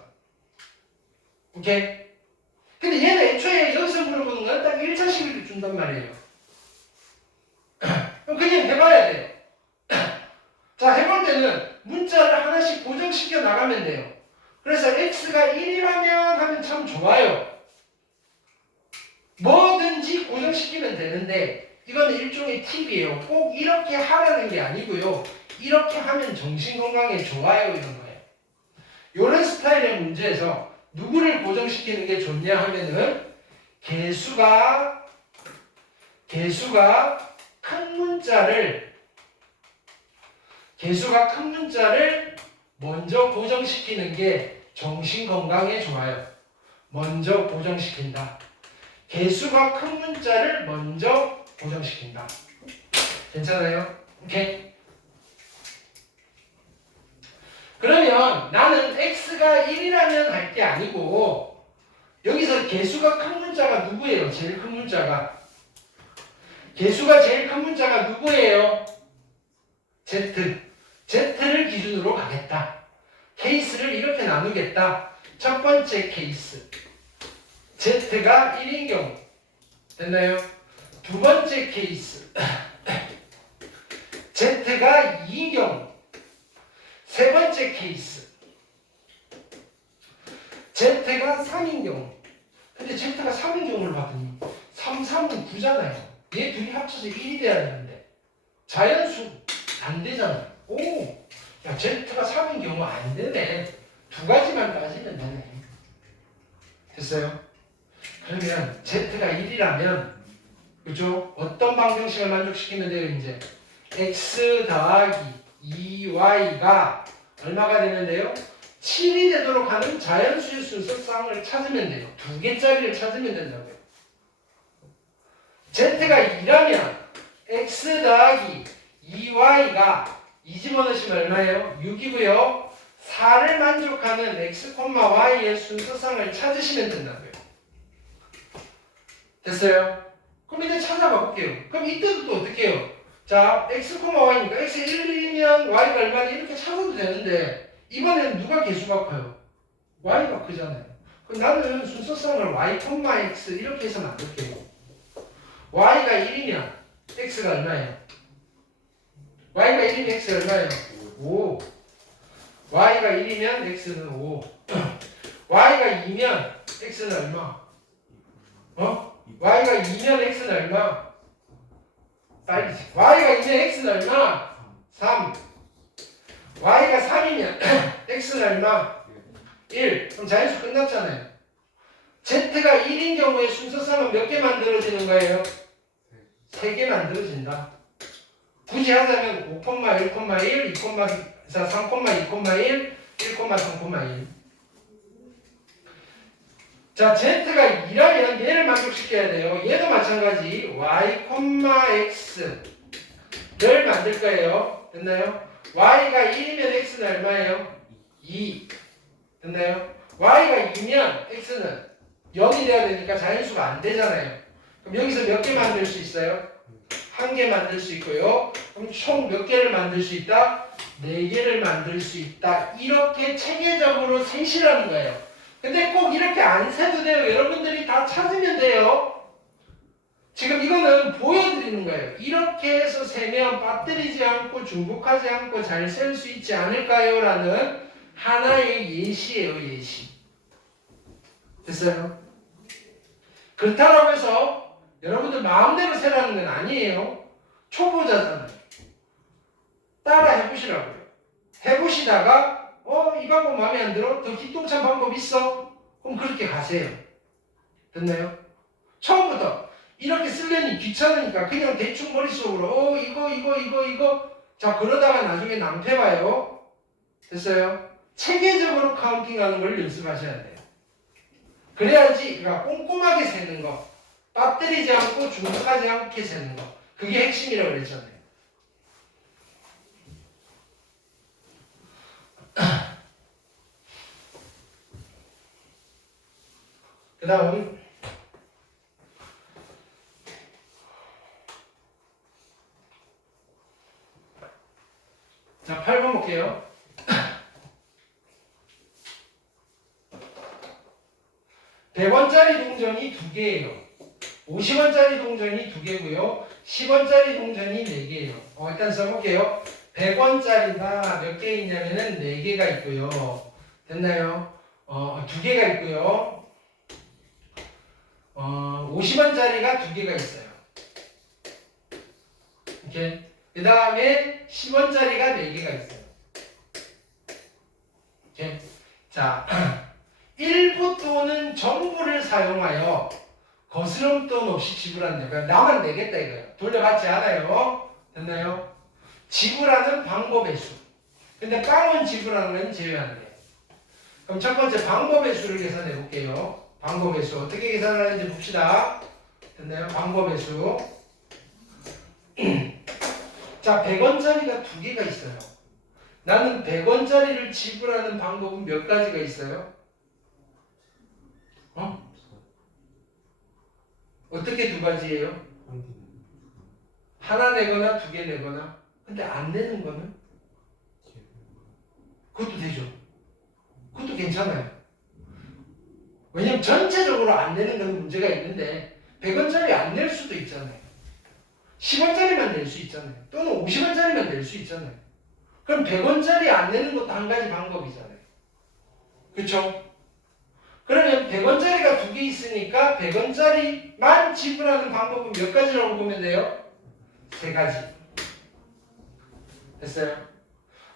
오케이? 근데 얘는 애초에 여기서 물어보는 건 딱 1차식을 준단 말이에요. 그럼 그냥 해봐야 돼요. 자, 해볼 때는 문자를 하나씩 고정시켜 나가면 돼요. 그래서 x가 1이라면 하면 참 좋아요. 뭐든지 고정시키면 되는데 이거는 일종의 팁이에요. 꼭 이렇게 하라는 게 아니고요. 이렇게 하면 정신건강에 좋아요 이런 거예요. 이런 스타일의 문제에서 누구를 고정시키는 게 좋냐 하면은 개수가 큰 문자를 먼저 고정시키는 게 정신건강에 좋아요. 먼저 고정시킨다. 개수가 큰 문자를 먼저 고정시킨다. 괜찮아요? 오케이? 그러면 나는 x가 1이라면 할 게 아니고 여기서 개수가 큰 문자가 누구예요? 제일 큰 문자가. 개수가 제일 큰 문자가 누구예요? z. z를 기준으로 가겠다. 케이스를 이렇게 나누겠다. 첫 번째 케이스. z가 1인 경우. 됐나요? 두 번째 케이스. z가 2인 경우. 세 번째 케이스. z가 3인 경우. 근데 z가 3인 경우를 봤더니 3, 3은 9잖아요. 얘 둘이 합쳐서 1이 돼야 되는데 자연수 안 되잖아요. 오, 야 z가 3인 경우 안 되네. 두 가지만 따지면 되네. 됐어요? 그러면 z가 1이라면 그죠? 어떤 방정식을 만족시키면 돼요 이제? x 더하기 2y가 얼마가 되면 돼요? 7이 되도록 하는 자연수의 순서쌍을 찾으면 돼요. 두 개짜리를 찾으면 된다고요. z가 2라면 x 더하기 2y가 이 집어넣으시면 얼마예요? 6이고요. 4를 만족하는 x, y의 순서쌍을 찾으시면 된다고요. 됐어요? 그럼 이제 찾아봐 볼게요. 그럼 이때도 또 어떻게 해요? 자, x, y니까 x 1이면 y가 얼마니 이렇게 찾아도 되는데 이번에는 누가 개수가 커요? y가 크잖아요. 그럼 나는 순서쌍을 y, x 이렇게 해서 만들게요. y가 1이면 x가 얼마예요? y가 1이면 x가 얼마예요? 5. y가 1이면 x는 5. y가 2면 x는 얼마? y가 2면 x는 얼마? 빨리. y가 2면 x는 얼마? 3. y가 3이면 x는 얼마? 1. 그럼 자연수 끝났잖아요. z가 1인 경우에 순서쌍은 몇 개 만들어지는 거예요? 3개 만들어진다. 굳이 하자면 5,1,1, 2,3,2,1, 1,3,1. 자, z가 2라면 얘를 만족시켜야 돼요. 얘도 마찬가지 y, x를 만들 거예요. 됐나요? y가 1이면 x는 얼마예요? 2. 됐나요? y가 2면 x는 0이 돼야 되니까 자연수가 안 되잖아요. 그럼 여기서 몇 개 만들 수 있어요? 한 개 만들 수 있고요. 그럼 총 몇 개를 만들 수 있다? 4개를 만들 수 있다. 이렇게 체계적으로 세시라는 거예요. 근데 꼭 이렇게 안 세도 돼요. 여러분들이 다 찾으면 돼요. 지금 이거는 보여드리는 거예요. 이렇게 해서 세면 빠뜨리지 않고 중복하지 않고 잘 셀 수 있지 않을까요? 라는 하나의 예시예요. 예시. 됐어요? 그렇다고 해서 여러분들 마음대로 세라는 건 아니에요. 초보자잖아요. 따라 해보시라고요. 해보시다가 이 방법 마음에 안 들어? 더 기똥찬 방법 있어? 그럼 그렇게 가세요. 됐나요? 처음부터 이렇게 쓰려니 귀찮으니까 그냥 대충 머릿속으로 이거 자 그러다가 나중에 낭패봐요. 됐어요? 체계적으로 카운팅하는 걸 연습하셔야 돼요. 그래야지 그러니까 꼼꼼하게 세는 거, 빠뜨리지 않고 중복하지 않게 세는 거, 그게 핵심이라고 그랬잖아요. 그 다음 자 8번 볼게요. 100원짜리 동전이 2개예요. 50원짜리 동전이 2개고요. 10원짜리 동전이 4개예요. 일단 써볼게요. 100원짜리가 몇 개 있냐면은 4개가 있고요. 됐나요? 2개가 있고요. 50원짜리가 2개가 있어요. 이렇게. 그 다음에 10원짜리가 4개가 있어요. 이렇게. 자, 일부 또는 전부를 사용하여 거스름 돈 없이 지불한다. 그러니까 나만 내겠다 이거예요. 돌려받지 않아요. 됐나요? 지불하는 방법의 수. 근데 빵원 지불하는 건 제외하는 거예요. 그럼 첫 번째 방법의 수를 계산해 볼게요. 방법의 수. 어떻게 계산하는지 봅시다. 됐나요? 방법의 수. 자, 100원짜리가 2개가 있어요. 나는 100원짜리를 지불하는 방법은 몇 가지가 있어요? 어떻게 2가지예요? 하나 내거나 2개 내거나. 근데 안 내는 거는? 그것도 되죠. 그것도 괜찮아요. 왜냐면 전체적으로 안 내는 건 문제가 있는데 100원짜리 안 낼 수도 있잖아요. 10원짜리만 낼 수 있잖아요. 또는 50원짜리만 낼 수 있잖아요. 그럼 100원짜리 안 내는 것도 한 가지 방법이잖아요. 그렇죠? 그러면 100원짜리가 2개 있으니까 100원짜리만 지불하는 방법은 몇 가지라고 보면 돼요? 3가지. 됐어요?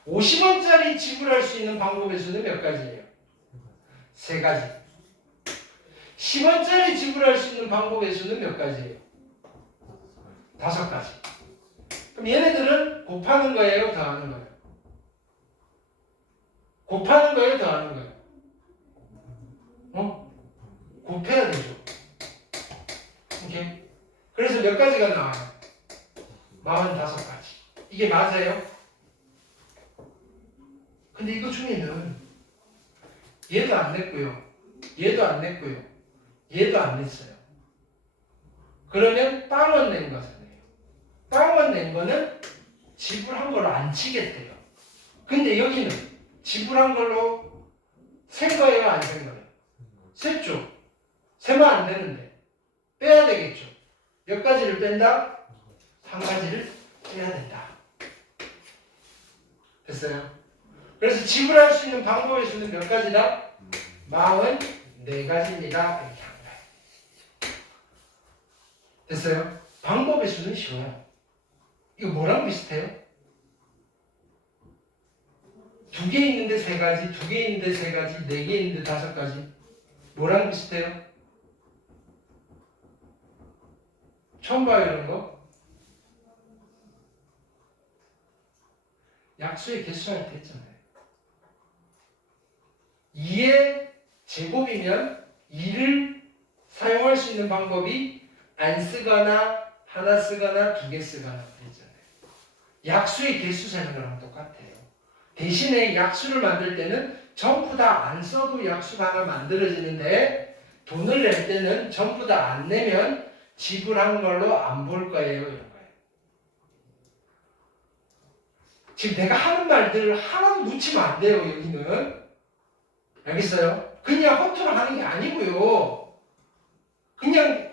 50원짜리 지불할 수 있는 방법의 수는 몇 가지예요? 3가지. 10원짜리 지불할 수 있는 방법의 수는 몇 가지예요? 5가지. 그럼 얘네들은 곱하는 거예요? 더하는 거예요? 곱하는 거예요? 더하는 거예요? 곱해야 되죠. 오케이? 그래서 몇 가지가 나와요? 45가지. 이게 맞아요? 근데 이거 중에는 얘도 안 냈고요. 얘도 안 냈고요. 얘도 안 냈어요. 그러면 빵원 낸 것이네요. 빵원 낸 거는 지불한 걸로 안 치겠대요. 근데 여기는 지불한 걸로 센 거예요? 안 센 거예요? 셌죠. 세면 안 되는데 빼야 되겠죠. 몇 가지를 뺀다? 1가지를 빼야 된다. 됐어요? 그래서 지불할 수 있는 방법의 수는 몇 가지다? 44가지입니다. 이렇게 한 거예요. 됐어요? 방법의 수는 쉬워요. 이거 뭐랑 비슷해요? 2개 있는데 3가지, 2개 있는데 3가지, 4개 있는데 5가지. 뭐랑 비슷해요? 처음 봐요, 이런 거? 약수의 개수할 때 했잖아요. 2의 제곱이면 2를 사용할 수 있는 방법이 안 쓰거나 하나 쓰거나 2개 쓰거나 했잖아요. 약수의 개수 세는 거랑 똑같아요. 대신에 약수를 만들 때는 전부 다 안 써도 약수가 하나 만들어지는데 돈을 낼 때는 전부 다 안 내면 지불한 걸로 안 볼 거예요. 이런 거예요. 지금 내가 하는 말들 하나도 놓치면 안 돼요. 여기는. 알겠어요? 그냥 허투루 하는 게 아니고요. 그냥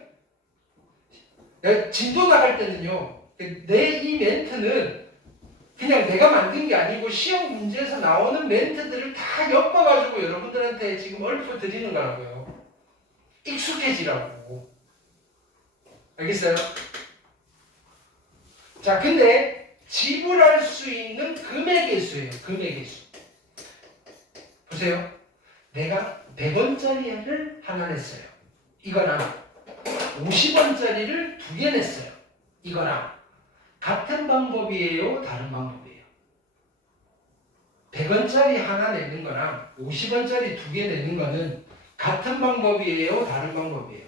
내가 진도 나갈 때는요, 내 이 멘트는 그냥 내가 만든 게 아니고 시험 문제에서 나오는 멘트들을 다 엮어가지고 여러분들한테 지금 읊어 드리는 거라고요. 익숙해지라고. 알겠어요? 자, 근데 지불할 수 있는 금액의 수예요. 금액의 수. 보세요. 내가 100원짜리를 하나 냈어요. 이거랑 50원짜리를 두 개 냈어요. 이거랑 같은 방법이에요? 다른 방법이에요? 100원짜리 하나 내는 거랑 50원짜리 두 개 내는 거는 같은 방법이에요? 다른 방법이에요?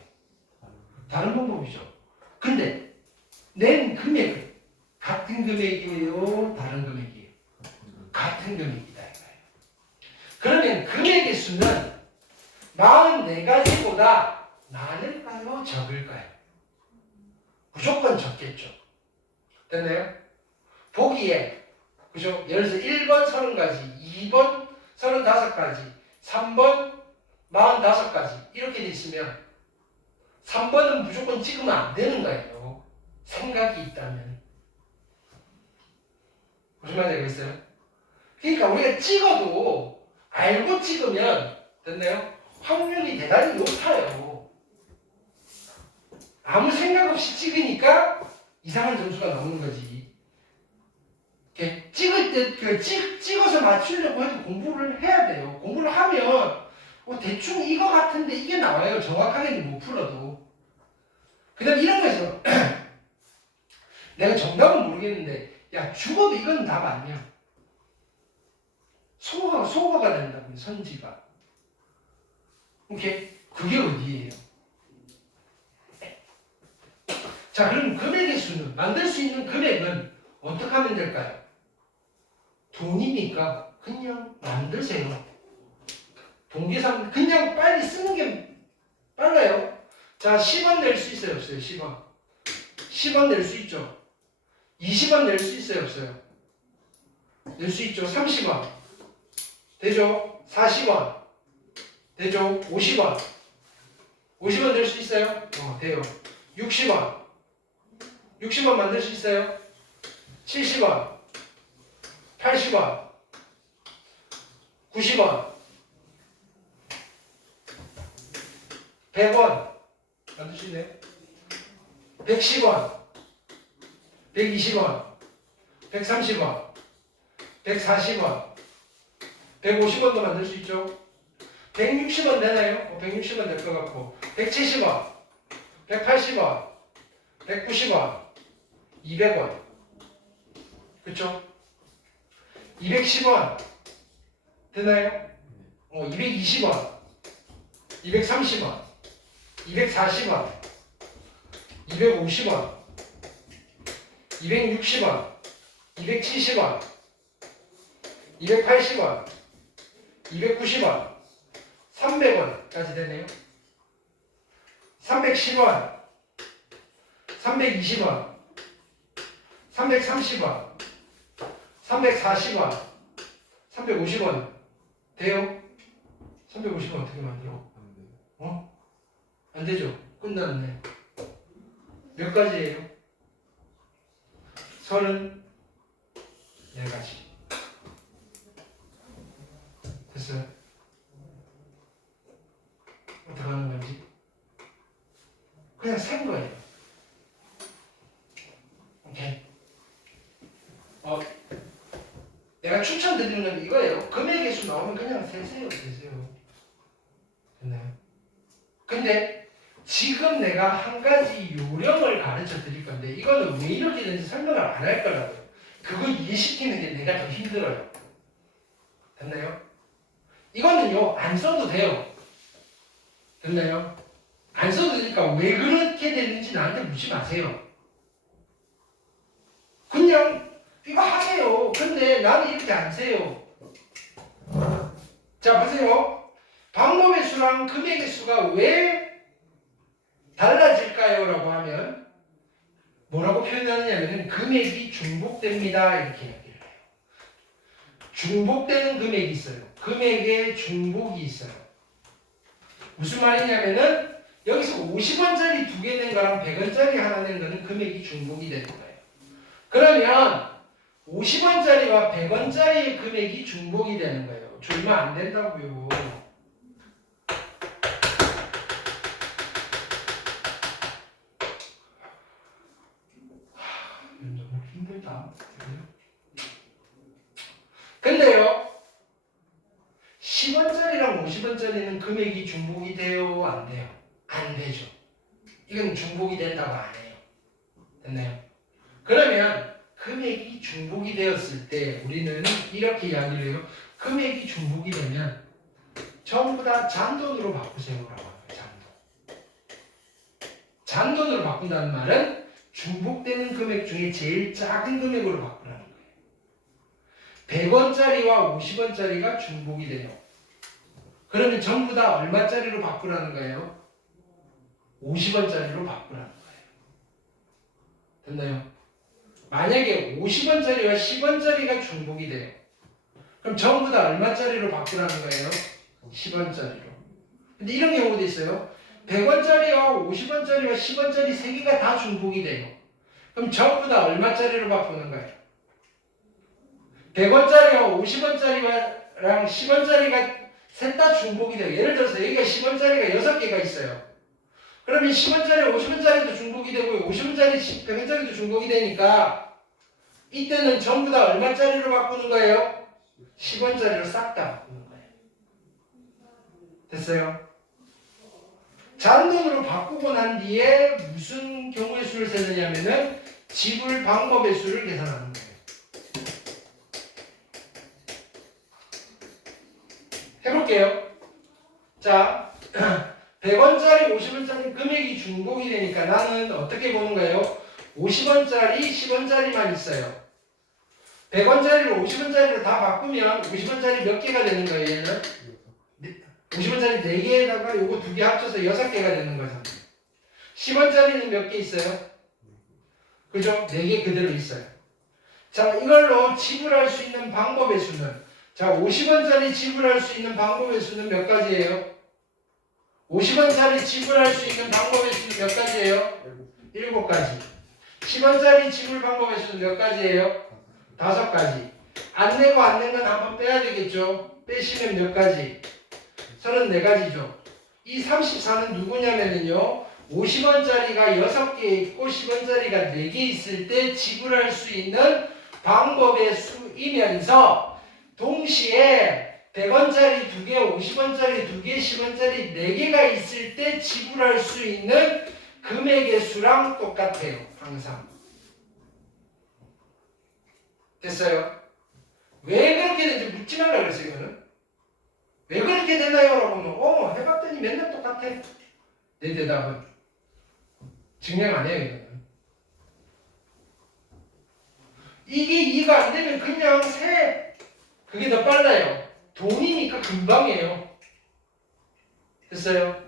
다른 방법이죠. 근데 낸 금액은 같은 금액이에요? 다른 금액이에요? 같은 금액이다 이거예요. 그러면 금액의 수는 44가지보다 많을까요? 적을까요? 무조건 적겠죠. 됐나요? 보기에 그죠? 예를 들어서 1번 30가지, 2번 35가지, 3번 45가지 이렇게 돼 있으면 3번은 무조건 찍으면 안 되는 거예요. 생각이 있다면. 무슨 말인지 알겠어요? 그러니까 우리가 찍어도 알고 찍으면 됐나요? 확률이 대단히 높아요. 아무 생각 없이 찍으니까 이상한 점수가 나오는 거지. 찍을 때 찍어서 맞추려고 해도 공부를 해야 돼요. 공부를 하면 대충 이거 같은데 이게 나와요. 정확하게는 못 풀어도. 그 다음에 이런 거죠. 내가 정답은 모르겠는데 야 죽어도 이건 답 아니야. 소거가 된다고요. 선지가. 오케이? 그게 어디예요? 자, 그럼 금액의 수는 만들 수 있는 금액은 어떻게 하면 될까요? 돈이니까 그냥 만드세요. 동계산 그냥 빨리 쓰는 게 빨라요. 자, 10원 낼 수 있어요, 없어요? 10원. 10원 낼 수 있죠. 20원 낼 수 있어요, 없어요? 낼 수 있죠. 30원. 되죠? 40원. 되죠? 50원. 50원 낼 수 있어요? 돼요. 60원. 60원 만들 수 있어요? 70원. 80원. 90원. 100원. 만들 수 있네요. 110원. 120원. 130원. 140원. 150원도 만들 수 있죠. 160원 되나요? 160원 될 것 같고 170원, 180원, 190원, 200원 그쵸? 210원 되나요? 220원, 230원, 240원, 250원, 260원, 270원, 280원, 290원, 300원까지 되네요. 310원, 320원, 330원, 340원, 350원 돼요? 350원 어떻게 만들어? 안 되죠? 끝났네. 몇 가지예요? 34가지. 됐어요? 어떻게 하는 건지? 그냥 센 거예요. 오케이. 내가 추천드리는 건 이거예요. 금액의 수 나오면 그냥 세세요. 됐나요? 근데 지금 내가 한 가지 요령을 가르쳐 드릴 건데 이거는 왜 이렇게 되는지 설명을 안 할 거라고요. 그거 이해시키는 게 내가 더 힘들어요. 됐나요? 이거는요 안 써도 돼요. 됐나요? 안 써도 되니까 왜 그렇게 되는지 나한테 묻지 마세요. 그냥 이거 하세요. 근데 나는 이렇게 안 세요. 자 보세요. 방법의 수랑 금액의 수가 왜 달라질까요? 라고 하면 뭐라고 표현하느냐면 금액이 중복됩니다. 이렇게 얘기를 해요. 중복되는 금액이 있어요. 금액에 중복이 있어요. 무슨 말이냐면은 여기서 50원짜리 두 개 낸 거랑 100원짜리 하나 낸 거는 금액이 중복이 되는 거예요. 그러면 50원짜리와 100원짜리의 금액이 중복이 되는 거예요. 줄이면 안 된다고요. 너무 힘들다. 근데요, 10원짜리랑 50원짜리는 금액이 중복이 돼요? 안 돼요? 안 되죠. 이건 중복이 된다고 안 해요. 됐나요? 그러면 금액이 중복이 되었을 때 우리는 이렇게 이야기를 해요. 금액이 중복이 되면 전부 다 잔돈으로 바꾸세요라고 합니다. 잔돈으로 바꾼다는 말은 중복되는 금액 중에 제일 작은 금액으로 바꾸라는 거예요. 100원짜리와 50원짜리가 중복이 돼요. 그러면 전부 다 얼마짜리로 바꾸라는 거예요? 50원짜리로 바꾸라는 거예요. 됐나요? 만약에 50원짜리와 10원짜리가 중복이 돼요. 그럼 전부 다 얼마짜리로 바꾸라는 거예요? 10원짜리로. 근데 이런 경우도 있어요. 100원짜리와 50원짜리와 10원짜리 세 개가 다 중복이 돼요. 그럼 전부 다 얼마짜리로 바꾸는 거예요? 100원짜리와 50원짜리랑 10원짜리가 셋 다 중복이 돼요. 예를 들어서 여기가 10원짜리가 6개가 있어요. 그러면 10원짜리, 50원짜리도 중복이 되고 50원짜리, 100원짜리도 중복이 되니까 이때는 전부 다 얼마짜리로 바꾸는 거예요? 10원짜리로 싹 다 바꾸는 거예요. 됐어요? 잔돈으로 바꾸고 난 뒤에 무슨 경우의 수를 세느냐면은 지불 방법의 수를 계산하는 거예요. 해볼게요. 자, 100원짜리, 50원짜리 금액이 중복이 되니까 나는 어떻게 보는 거예요? 50원짜리, 10원짜리만 있어요. 100원짜리로 50원짜리로 다 바꾸면 50원짜리 몇 개가 되는 거예요, 얘는? 50원짜리 4개에다가 요거 2개 합쳐서 6개가 되는 거잖아요. 10원짜리는 몇 개 있어요? 그죠? 4개 그대로 있어요. 자, 이걸로 지불할 수 있는 방법의 수는, 자, 50원짜리 지불할 수 있는 방법의 수는 몇 가지예요? 50원짜리 지불할 수 있는 방법의 수는 몇 가지예요? 7가지. 10원짜리 지불 방법의 수는 몇 가지예요? 5가지. 안 내고 안 낸 건 한번 빼야 되겠죠? 빼시면 몇 가지? 34가지죠. 이 34는 누구냐면요. 50원짜리가 6개 있고 10원짜리가 4개 있을 때 지불할 수 있는 방법의 수이면서 동시에 100원짜리 2개, 50원짜리 2개, 10원짜리 4개가 있을 때 지불할 수 있는 금액의 수랑 똑같아요. 항상. 됐어요? 왜 그렇게 되는지 묻지 말라 그랬어요. 이거는. 왜 그렇게 됐나요? 라고 하면 해봤더니 맨날 똑같아. 내 대답은. 증명 안 해요. 이거는. 이게 이해가 안 되면 그냥 세. 그게 더 빨라요. 돈이니까 금방이에요. 됐어요?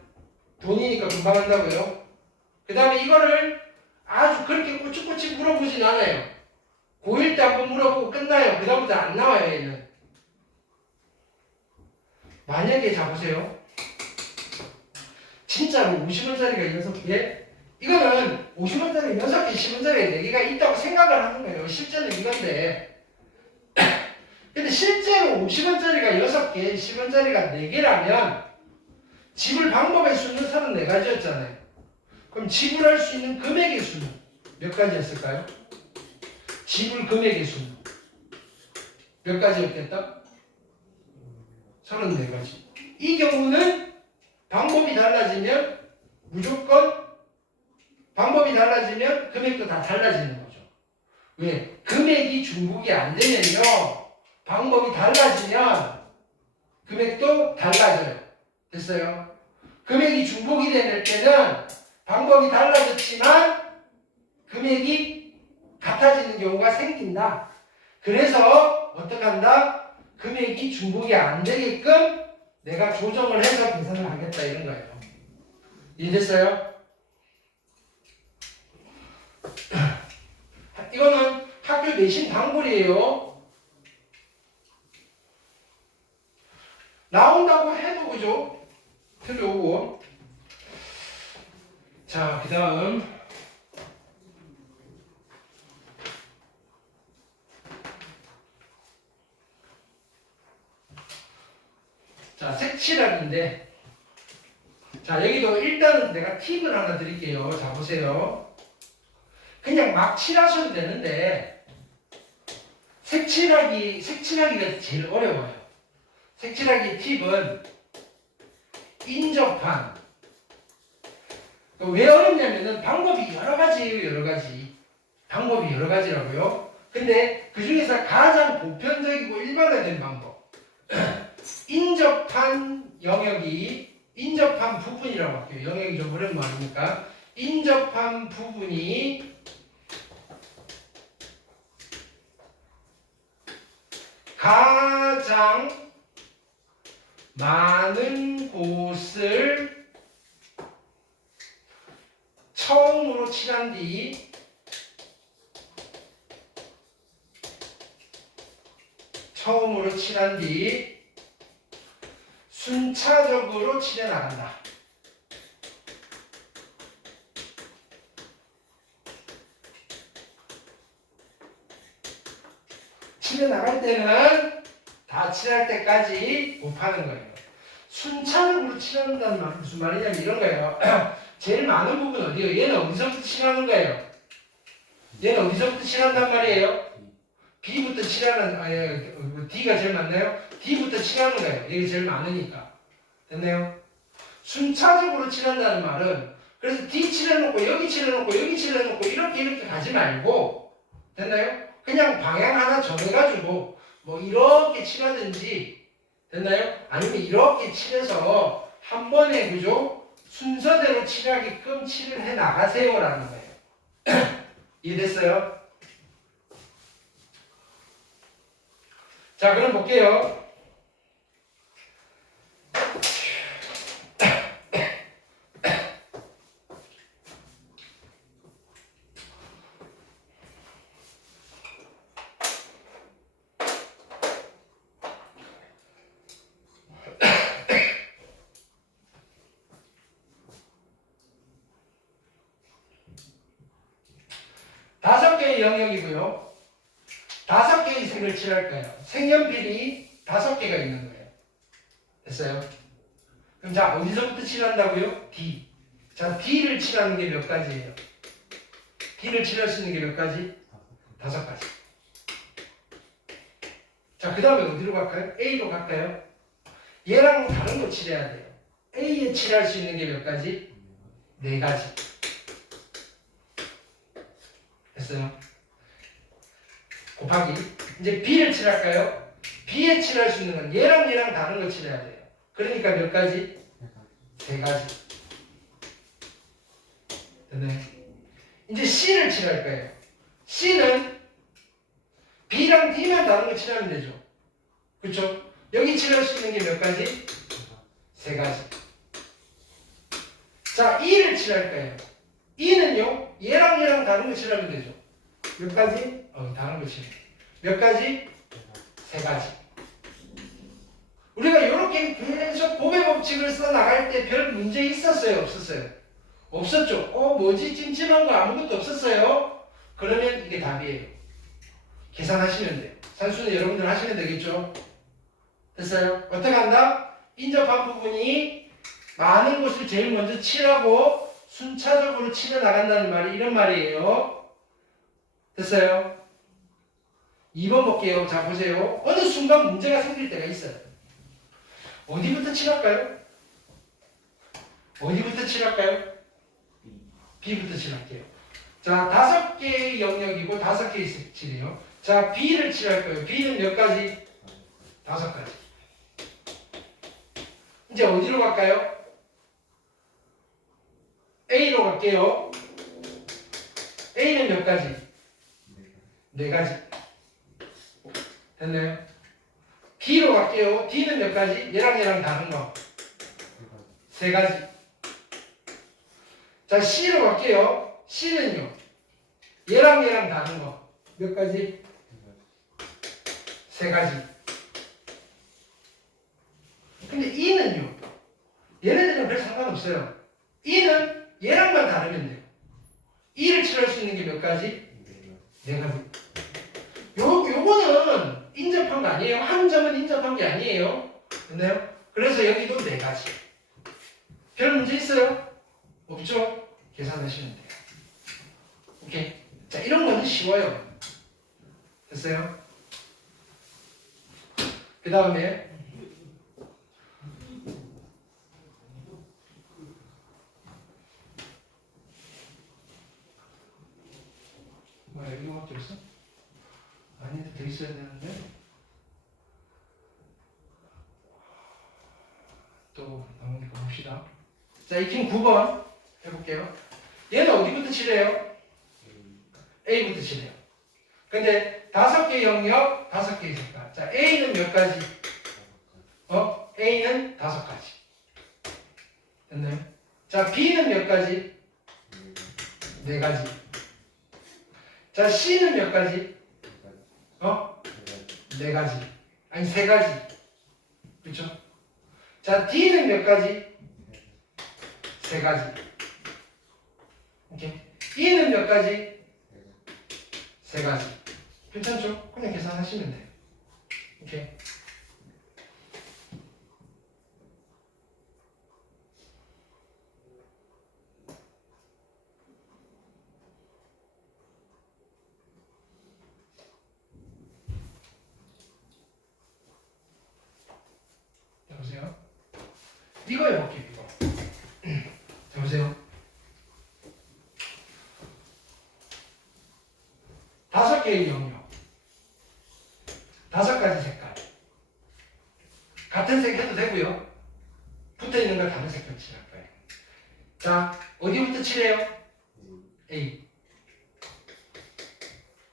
돈이니까 금방 한다고요. 그 다음에 이거를 아주 그렇게 꼬치꼬치 물어보진 않아요. 고1 때 한번 물어보고 끝나요. 그 다음부터 안 나와요. 얘는. 만약에 자보세요. 진짜로 50원짜리가 6개? 이거는 50원짜리 6개, 10원짜리 4개가 있다고 생각을 하는 거예요. 실제는 이건데. 근데 실제로 50원짜리가 6개, 10원짜리가 4개라면 지불 방법의 수는 34가지였잖아요. 그럼 지불할 수 있는 금액의 수는 몇 가지였을까요? 지불 금액의 수는 몇 가지였겠다? 34가지. 이 경우는 방법이 달라지면 무조건 방법이 달라지면 금액도 다 달라지는 거죠. 왜? 금액이 중복이 안 되면요. 방법이 달라지면 금액도 달라져요. 됐어요? 금액이 중복이 될 때는 방법이 달라졌지만 금액이 같아지는 경우가 생긴다. 그래서 어떻게 한다? 금액이 중복이 안 되게끔 내가 조정을 해서 계산을 하겠다 이런 거예요. 이해됐어요? 이거는 학교 내신 단골이에요. 나온다고 해도 그죠? 틀려오고 자, 색칠하기인데, 자, 여기도 일단은 내가 팁을 하나 드릴게요. 자, 보세요. 그냥 막 칠하셔도 되는데, 색칠하기가 제일 어려워요. 색칠하기 팁은 인접한. 왜 어렵냐면은 방법이 여러 가지예요, 여러 가지. 방법이 여러 가지라고요. 근데 그 중에서 가장 보편적이고 일반화된 방법. 인접한 영역이, 인접한 부분이라고 할게요. 영역이 좀 어려운 말이니까. 인접한 부분이 가장 많은 곳을 처음으로 칠한 뒤 순차적으로 칠해 나간다. 칠해 나갈 때는 다 칠할 때까지 곱하는 거예요. 순차적으로 칠한다는 말 무슨 말이냐면 이런 거예요. 제일 많은 부분 어디예요? 얘는 어디서부터 칠하는 거예요? 얘는 어디서부터 칠한단 말이에요? B부터 칠하는, D가 제일 많나요? D부터 칠하는 거예요. 이게 제일 많으니까. 됐나요? 순차적으로 칠한다는 말은, 그래서 D 칠해놓고, 여기 칠해놓고, 여기 칠해놓고, 이렇게 가지 말고, 됐나요? 그냥 방향 하나 정해가지고, 뭐, 이렇게 칠하든지, 됐나요? 아니면 이렇게 칠해서, 한 번에, 그죠? 순서대로 칠하게끔 칠을 해 나가세요라는 거예요. 이해됐어요? 자, 그럼 볼게요. 다섯 개의 영역이고요. 5개의 색을 칠할 거예요. 색연필이 5개가 있는 거예요. 됐어요? 그럼 자, 어디서부터 칠한다고요? D. 자, D를 칠하는 게 몇 가지예요? D를 칠할 수 있는 게 몇 가지? 5가지. 자, 그 다음에 어디로 갈까요? A로 갈까요? 얘랑 다른 거 칠해야 돼요. A에 칠할 수 있는 게 몇 가지? 4가지. 됐어요? 곱하기. 이제 B를 칠할까요? B에 칠할 수 있는 건 얘랑 다른 거 칠해야 돼요. 그러니까 몇 가지? 3가지. 됐네. 이제 C를 칠할 거예요. C는 B랑 D만 다른 거 칠하면 되죠. 그렇죠? 여기 칠할 수 있는 게 몇 가지? 3가지. 자, E를 칠할 거예요. E는요, 얘랑 다른 거 칠하면 되죠. 몇 가지? 다른 거 칠해요. 몇 가지? 3가지. 우리가 이렇게 계속 곱의 법칙을 써나갈 때 별 문제 있었어요? 없었어요? 없었죠. 뭐지? 찜찜한 거 아무것도 없었어요? 그러면 이게 답이에요. 계산하시면 돼요. 산수는 여러분들 하시면 되겠죠? 됐어요? 어떻게 한다? 인접한 부분이 많은 곳을 제일 먼저 칠하고 순차적으로 칠해 나간다는 말이 이런 말이에요. 됐어요? 2번 볼게요. 자, 보세요. 어느 순간 문제가 생길 때가 있어요. 어디부터 칠할까요? 어디부터 칠할까요? B부터 칠할게요. 자, 5개의 영역이고 5개의 색칠이에요. 자, B를 칠할 거예요. B는 몇 가지? 5가지. 이제 어디로 갈까요? A로 갈게요. A는 몇 가지? 4가지. 됐나요? D로 갈게요. D는 몇 가지? 얘랑 다른 거. 3가지. 자, C로 갈게요. C는요. 얘랑 다른 거. 몇 가지? 3가지. 근데 E는요. 얘네들은 별 상관없어요. E는 얘랑만 다르면 돼요. E를 칠할 수 있는 게 몇 가지? 4가지. 요거는 인접한 거 아니에요. 한 점은 인접한 게 아니에요. 됐나요? 그래서 여기도 4가지. 별 문제 있어요? 없죠? 계산하시면 돼요. 오케이. 자, 이런 거는 쉬워요. 됐어요? 그 다음에 뭐야, 여기밖에 없어? 아니, 더 있어야 되는데. 또 나오니까 봅시다. 자, 익힌 9번 해볼게요. 얘는 어디부터 칠해요? A부터 칠해요. 근데 5개의 영역, 5개의 색깔. 자, A는 몇 가지? A는 5가지. 됐나요? 자, B는 몇 가지? 4가지. 자, C는 몇 가지? 4가지. 아니, 3가지. 그렇죠? 자, D는 몇 가지? 3가지. 오케이. E는 몇 가지? 3가지. 괜찮죠? 그냥 계산하시면 돼요. 오케이. 보세요. 이거 해볼게요. 이거. 자, 보세요. 5개의 영역, 5가지 색깔. 같은 색 해도 되고요. 붙어있는 걸 다른 색깔 칠할 거예요. 자, 어디부터 칠해요? A.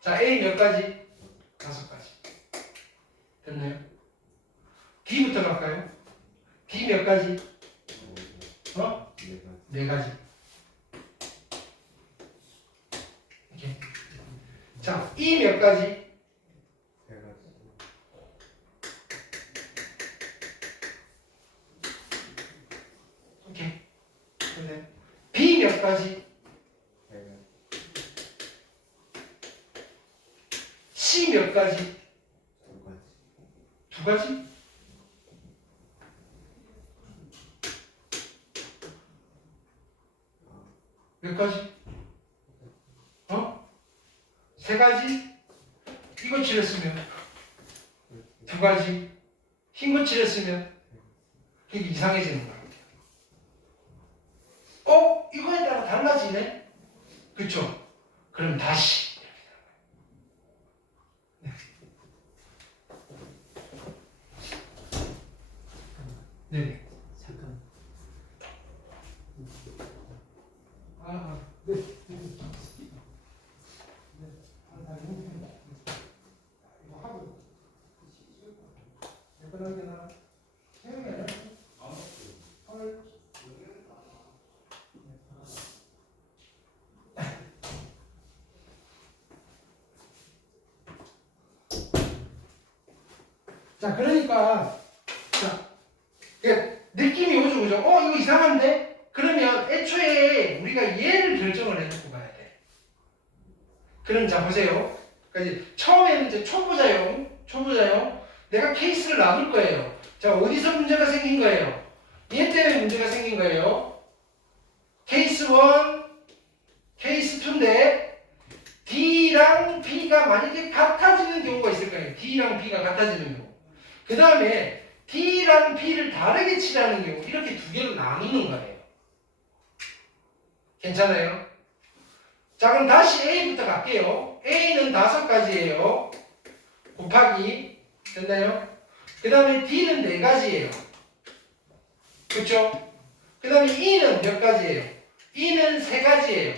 자, A 몇 가지? 5가지. 됐나요? D부터 갈까요? D 몇 가지? 4가지. 오케이. 자, E 몇 가지? 3가지. 오케이. 됐나요? B 몇 가지? 3가지. C 몇 가지? 2가지. 몇 가지? 3가지? 이거 칠했으면 2가지? 흰 거 칠했으면 이게 이상해지는 거야. 이거에 따라 달라지네? 그쵸? 그럼 다시 네네. 잠깐. 네. 자, 그러니까, 자, 느낌이 오죠, 그죠? 이거 이상한데? 그러면 애초에 우리가 얘를 결정을 해놓고 가야 돼. 그럼 자, 보세요. 그러니까 처음에는 이제 초보자용. 내가 케이스를 나눌 거예요. 자, 어디서 문제가 생긴 거예요? 얘 때문에 문제가 생긴 거예요. 케이스 1, 케이스 2인데, D랑 B가 만약에 같아지는 경우가 있을 거예요. D랑 B가 같아지는 경우. 그 다음에 D랑 B를 다르게 칠하는 경우, 이렇게 2개로 나누는 거예요. 괜찮아요? 자, 그럼 다시 A부터 갈게요. A는 5가지예요. 곱하기. 됐나요? 그 다음에 D는 4가지예요. 그쵸? 그 다음에 E는 몇 가지예요? E는 3가지예요.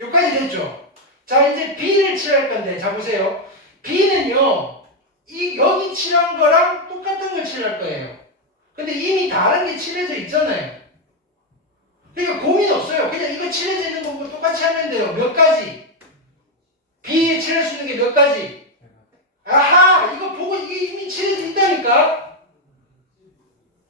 여기까지 됐죠? 자, 이제 B를 칠할 건데, 자, 보세요. B는요, 여기 칠한 거랑 똑같은 걸 칠할 거예요. 근데 이미 다른 게 칠해져 있잖아요. 그러니까 고민 없어요. 그냥 이거 칠해져 있는 거 똑같이 하면 돼요. 몇 가지? B에 칠할 수 있는 게 몇 가지? 아하! 이거 보고 이게 이미 칠해져 있다니까?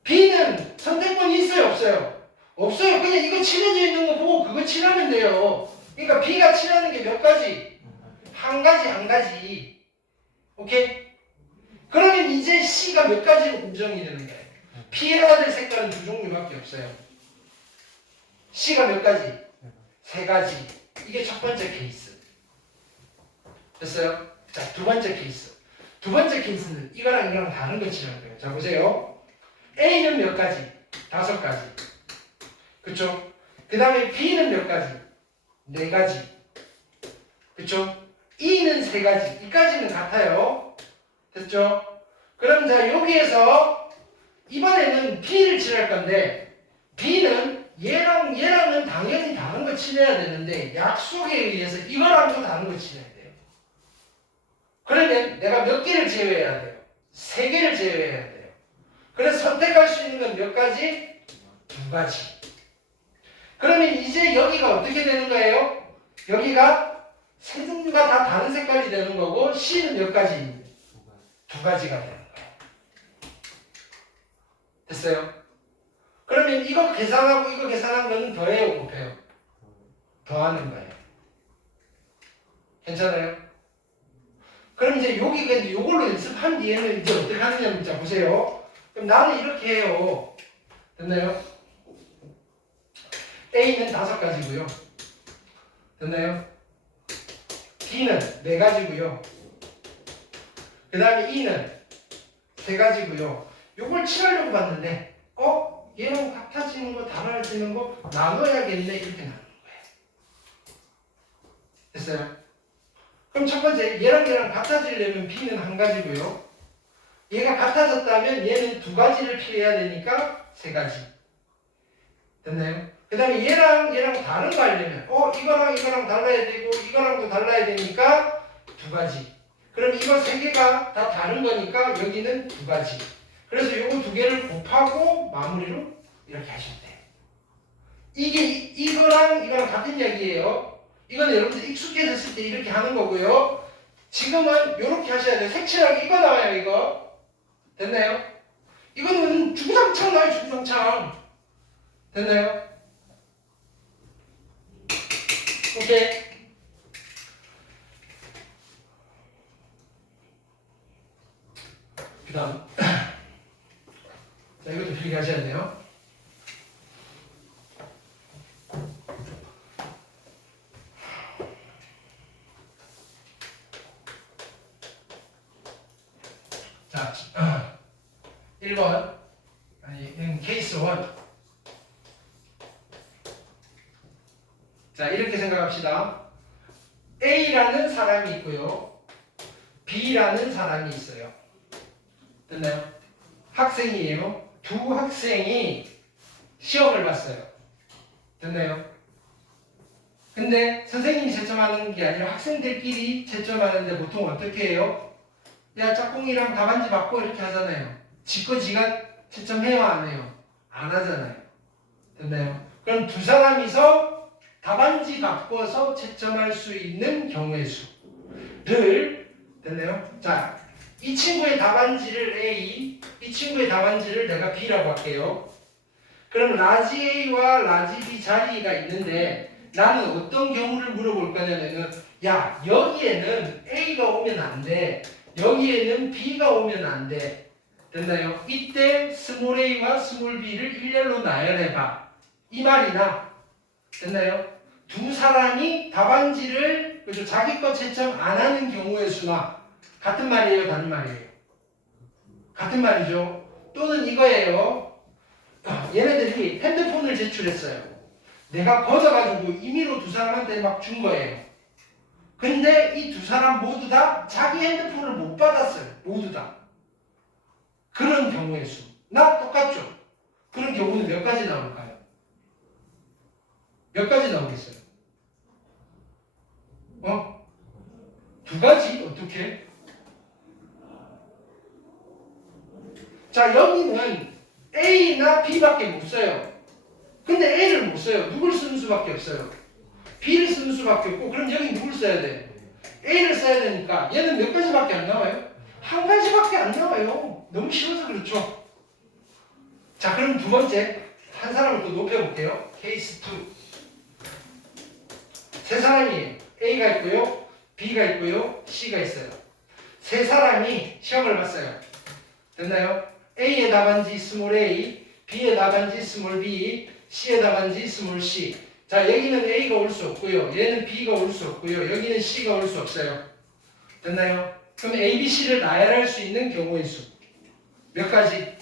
B는 선택권이 있어요? 없어요? 없어요. 그냥 이거 칠해져 있는 거 보고 그거 칠하면 돼요. 그러니까 B가 칠하는 게 몇 가지? 한 가지. 오케이? 그러면 이제 C가 몇 가지로 공정이 되는 거예요? 피해야 될 색깔은 두 종류밖에 없어요. C가 몇 가지? 세 가지. 이게 첫 번째 케이스. 됐어요? 자, 두 번째 케이스. 두 번째 케이스는 이거랑 이거랑 다른 거 치는 거예요. 자, 보세요. A는 몇 가지? 다섯 가지. 그쵸? 그 다음에 B는 몇 가지? 네 가지. 그쵸? E는 세 가지. 이까지는 같아요. 됐죠? 그럼 자, 여기에서 이번에는 B를 칠할 건데, B는 얘랑은 당연히 다른 거 칠해야 되는데, 약속에 의해서 이거랑도 다른 거 칠해야 돼요. 그러면 내가 몇 개를 제외해야 돼요? 세 개를 제외해야 돼요. 그래서 선택할 수 있는 건 몇 가지? 두 가지. 그러면 이제 여기가 어떻게 되는 거예요? 여기가 세 종류가 다 다른 색깔이 되는 거고, C는 몇 가지? 두 가지가 되는 거예요. 됐어요? 그러면 이거 계산하고 이거 계산한 거는 더해요, 곱해요? 더하는 거예요. 괜찮아요? 그럼 이제 여기가 이제 요걸로 연습한 뒤에는 이제 어떻게 하느냐면, 자, 보세요. 그럼 나는 이렇게 해요. 됐나요? A는 다섯 가지고요. 됐나요? B는 네 가지고요. 그 다음에 E는 세 가지고요. 요걸 칠하려고 봤는데, 얘랑 같아지는 거, 달라지는 거 나눠야겠네. 이렇게 나누는 거예요. 됐어요? 그럼 첫 번째, 얘랑 같아지려면 B는 한 가지고요. 얘가 같아졌다면 얘는 두 가지를 필요해야 되니까 세 가지. 됐나요? 그 다음에 얘랑 다른 거 하려면, 이거랑 달라야 되고, 이거랑도 달라야 되니까 두 가지. 그럼 이거 세 개가 다 다른 거니까 여기는 두 가지. 그래서 요거 두 개를 곱하고 마무리로 이렇게 하시면 돼요. 이거랑 같은 이야기예요. 이건 여러분들 익숙해졌을 때 이렇게 하는 거고요. 지금은 이렇게 하셔야 돼요. 색칠하기 이거 나와요, 이거. 됐나요? 이거는 주구장창 나와요, 주구장창. 됐나요? 오케이. 그 다음. 자, 이것도 필기 하셔야 돼요. 자, 1번. 케이스 1. 자, 이렇게 생각합시다. A라는 사람이 있고요. B라는 사람이 있어요. 됐나요? 학생이에요. 두 학생이 시험을 봤어요. 됐나요? 근데 선생님이 채점하는 게 아니라 학생들끼리 채점하는데 보통 어떻게 해요? 야, 짝꿍이랑 답안지 받고 이렇게 하잖아요. 지거 지가 채점해요, 안 해요? 안 하잖아요. 됐나요? 그럼 두 사람이서 답안지 바꿔서 채점할 수 있는 경우의 수를, 됐나요? 자, 이 친구의 답안지를 A, 이 친구의 답안지를 내가 B라고 할게요. 그럼 라지 A와 라지 B 자리가 있는데 나는 어떤 경우를 물어볼 거냐면은, 야, 여기에는 A가 오면 안 돼. 여기에는 B가 오면 안 돼. 됐나요? 이때 스몰 a와 스몰 b를 일렬로 나열해봐. 이 말이나, 됐나요? 두 사람이 답안지를 그죠? 자기 거 채점 안 하는 경우의 수나 같은 말이에요, 다른 말이에요? 같은 말이죠. 또는 이거예요. 얘네들이 핸드폰을 제출했어요. 내가 걷어가지고 임의로 두 사람한테 막 준 거예요. 근데 이 두 사람 모두 다 자기 핸드폰을 못 받았어요. 모두 다. 그런 경우의 수. 나 똑같죠? 그런 경우는 몇 가지 나올까요? 몇 가지 나오겠어요? 두 가지? 어떻게? 자, 여기는 A나 B밖에 못 써요. 근데 A를 못 써요. 누굴 쓰는 수밖에 없어요? B를 쓰는 수밖에 없고, 그럼 여기 누굴 써야 돼? A를 써야 되니까 얘는 몇 가지밖에 안 나와요? 한 가지밖에 안 나와요. 너무 쉬워서 그렇죠? 자, 그럼 두 번째 한 사람을 또 높여볼게요. 케이스 2. 세 사람이에요. A가 있고요, B가 있고요, C가 있어요. 세 사람이 시험을 봤어요. 됐나요? A의 답안지 스몰 a, B의 답안지 스몰 b, C의 답안지 스몰 c. 자, 여기는 A가 올 수 없고요. 얘는 B가 올 수 없고요. 여기는 C가 올 수 없어요. 됐나요? 그럼 A, B, C를 나열할 수 있는 경우의 수. 몇 가지?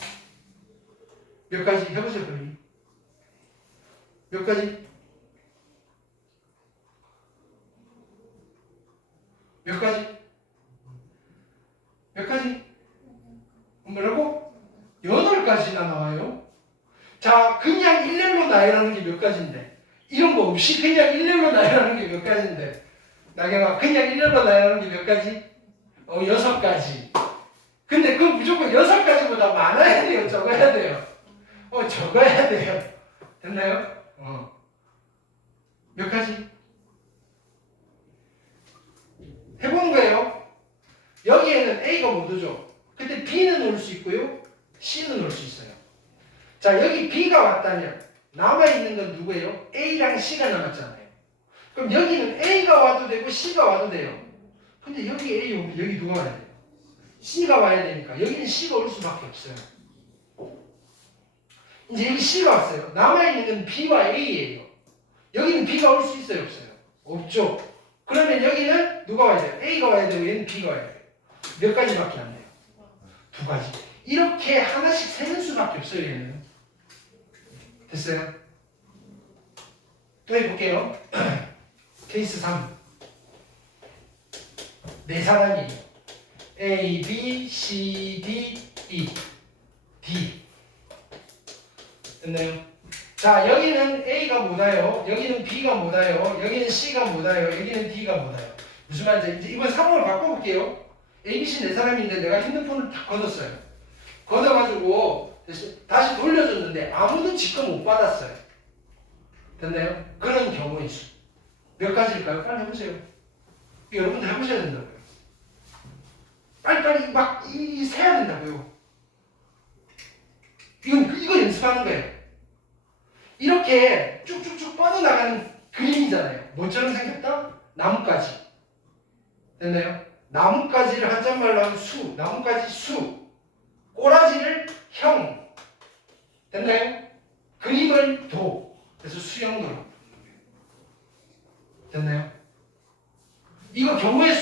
몇 가지? 해보세요, 빨리. 몇 가지? 몇 가지? 몇 가지? 뭐라고? 8가지나 나와요. 자, 그냥 일렬로 나열하는 게 몇 가지인데, 이런 거 없이 그냥 일렬로 나열하는 게 몇 가지인데, 나경아, 그냥 일렬로 나열하는 게 몇 가지? 6가지. 근데 그 무조건 6가지보다 많아야 돼요? 적어야 돼요? 적어야 돼요. 됐나요? 몇 가지? 해보는 거예요. 여기에는 A가 못 오죠. 근데 B는 올 수 있고요. C는 올 수 있어요. 자, 여기 B가 왔다면 남아있는 건 누구예요? A랑 C가 남았잖아요. 그럼 여기는 A가 와도 되고 C가 와도 돼요. 근데 여기 A 오면 여기 누가 와야 돼요? C가 와야 되니까 여기는 C가 올 수밖에 없어요. 이제 여기 C가 왔어요. 남아있는 건 B와 A예요. 여기는 B가 올 수 있어요? 없어요? 없죠. 그러면 여기는 누가 와야 돼요? A가 와야 되고 얘는 B가 와야 돼요. 몇 가지밖에 안 돼요? 2가지. 이렇게 하나씩 세는 수밖에 없어요, 얘는. 됐어요? 또 해볼게요. 케이스 3. 네 사람이에요. A, B, C, D, E, D. 됐나요? 자, 여기는 A가 못 와요. 여기는 B가 못 와요. 여기는 C가 못 와요. 여기는 D가 못 와요. 무슨 말인지 이제 이번 상황을 바꿔볼게요. A, B, C 네 사람인데 내가 핸드폰을 다 걷었어요. 걷어가지고 다시 돌려줬는데 아무도 지금 못 받았어요. 됐나요? 그런 경우의 수. 몇 가지일까요? 빨리 해보세요. 여러분들 해보셔야 된다고요. 빨리빨리 막 세야 된다고요. 이거 연습하는 거예요. 이렇게 쭉쭉쭉 뻗어나가는 그림이잖아요. 뭐처럼 생겼다? 나뭇가지. 됐나요? 나뭇가지를 한자말로 하면 수, 나뭇가지 수, 꼬라지를 형. 됐나요? 그림을 도. 그래서 수형도로. 됐나요? 이거 경우의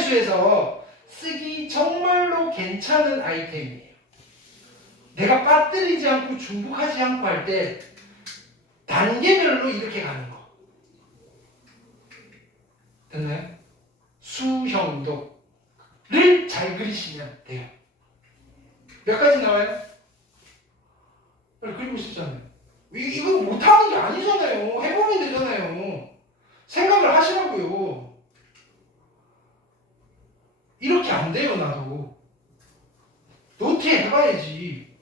수에서 쓰기 정말로 괜찮은 아이템이에요. 내가 빠뜨리지 않고 중복하지 않고 할 때 단계별로 이렇게 가는 거. 됐나요? 수형도를 잘 그리시면 돼요. 몇 가지 나와요? 그리고 싶잖아요. 이거 못하는 게 아니잖아요. 해보면 되잖아요. 생각을 하시라고요. 이렇게 안 돼요, 나도. 노트에 해봐야지.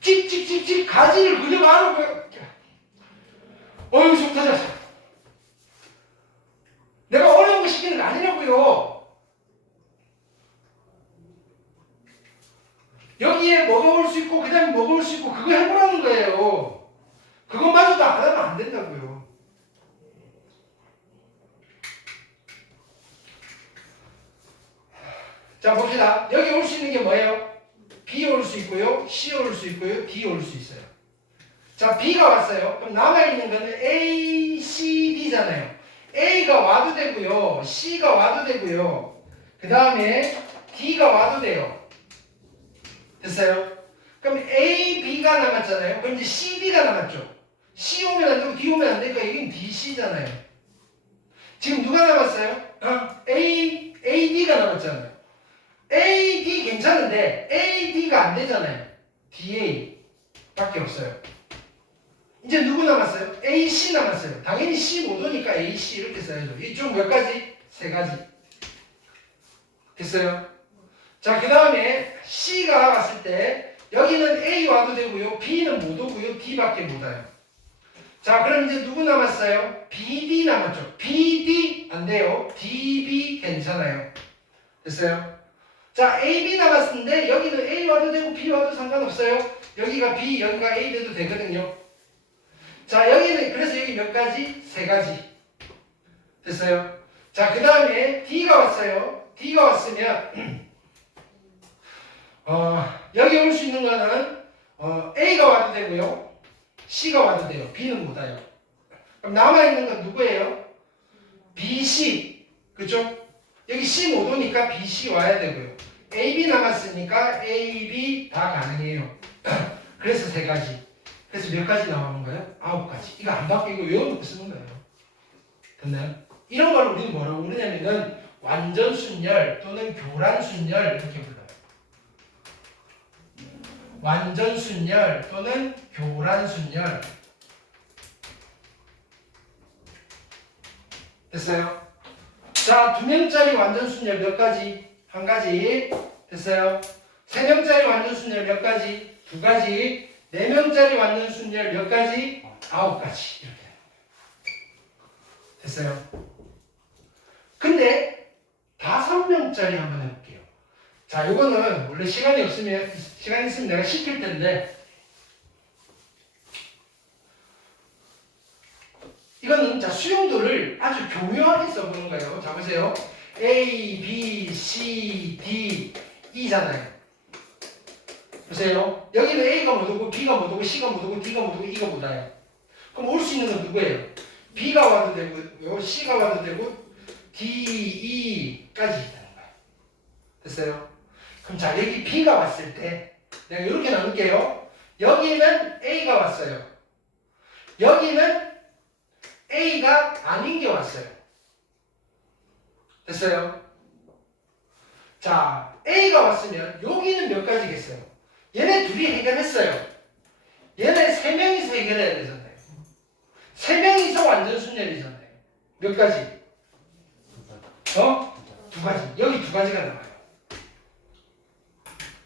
찍찍찍찍 가지를 그려봐라고요. 어휴, 좋다, 자. 내가 어려운 거 시키는 거 아니라고요. 여기에 뭐가 올 수 있고 그 다음에 뭐가 올 수 있고 그거 해보라는 거예요. 그것마저도 안 하면 안 된다고요. 자, 봅시다. 여기 올 수 있는 게 뭐예요? B 올 수 있고요. C 올 수 있고요. D 올 수 있어요. 자, B가 왔어요. 그럼 남아있는 거는 A, C, D잖아요. A가 와도 되고요. C가 와도 되고요. 그 다음에 D가 와도 돼요. 됐어요? 그럼 A, B가 남았잖아요. 그럼 이제 C, D가 남았죠. C 오면 안 되고 D 오면 안 되니까 여기는 D, C잖아요. 지금 누가 남았어요? A, D가 남았잖아요. A, D 괜찮은데 A, D가 안 되잖아요. DA 밖에 없어요. 이제 누구 남았어요? A, C 남았어요. 당연히 C 못 오니까 A, C 이렇게 써야죠. 이쪽 몇 가지? 3가지. 됐어요? 자, 그 다음에 C가 왔을 때 여기는 A 와도 되고요. B는 못 오고요. D밖에 못 와요. 자, 그럼 이제 누구 남았어요? BD 남았죠. BD 안 돼요. DB 괜찮아요. 됐어요? 자, AB 남았는데 여기는 A 와도 되고 B 와도 상관없어요. 여기가 B, 여기가 A 돼도 되거든요. 자, 여기는 그래서 여기 몇 가지? 3가지. 됐어요? 자, 그 다음에 D가 왔어요. D가 왔으면 여기 올 수 있는 거는 A가 와도 되고요. C가 와도 돼요. B는 못 와요. 그럼 남아있는 건 누구예요? B, C. 그죠? 여기 C 못 오니까 B, C 와야 되고요. A, B 남았으니까 A, B 다 가능해요. 그래서 세 가지. 그래서 몇 가지 나오는 거예요? 9가지. 이거 안 바뀌고 외워놓고 쓰는 거예요. 됐나요? 이런 걸 우리는 뭐라고 부르냐면은 완전순열 또는 교란순열 이렇게 불러요. 완전순열 또는 교란순열. 됐어요? 자, 2명짜리 완전순열 몇 가지? 한 가지. 됐어요? 3명짜리 완전순열 몇 가지? 2가지. 4명짜리 완전순열 몇 가지? 9가지. 이렇게. 됐어요? 근데 5명짜리 한번 해볼게요. 자, 요거는 원래 시간 있으면 내가 시킬 텐데, 이거는 자, 수용도를 아주 교묘하게 써보는 거예요. 자, 보세요. A, B, C, D, E잖아요. 보세요. 여기는 A가 못 오고, B가 못 오고, C가 못 오고, D가 못 오고, E가 못 와요. 그럼 올 수 있는 건 누구예요? B가 와도 되고, C가 와도 되고, D, E까지 있다는 거예요. 됐어요? 그럼 자, 여기 B가 왔을 때, 내가 이렇게 나눌게요. 여기는 A가 왔어요. 여기는 A가 아닌 게 왔어요. 됐어요? 자, A가 왔으면 여기는 몇 가지겠어요? 얘네 둘이 해결했어요. 얘네 3명이서 해결해야 되잖아요. 3명이서 완전순열이잖아요. 몇 가지? 2가지. 여기 2가지가 나와요.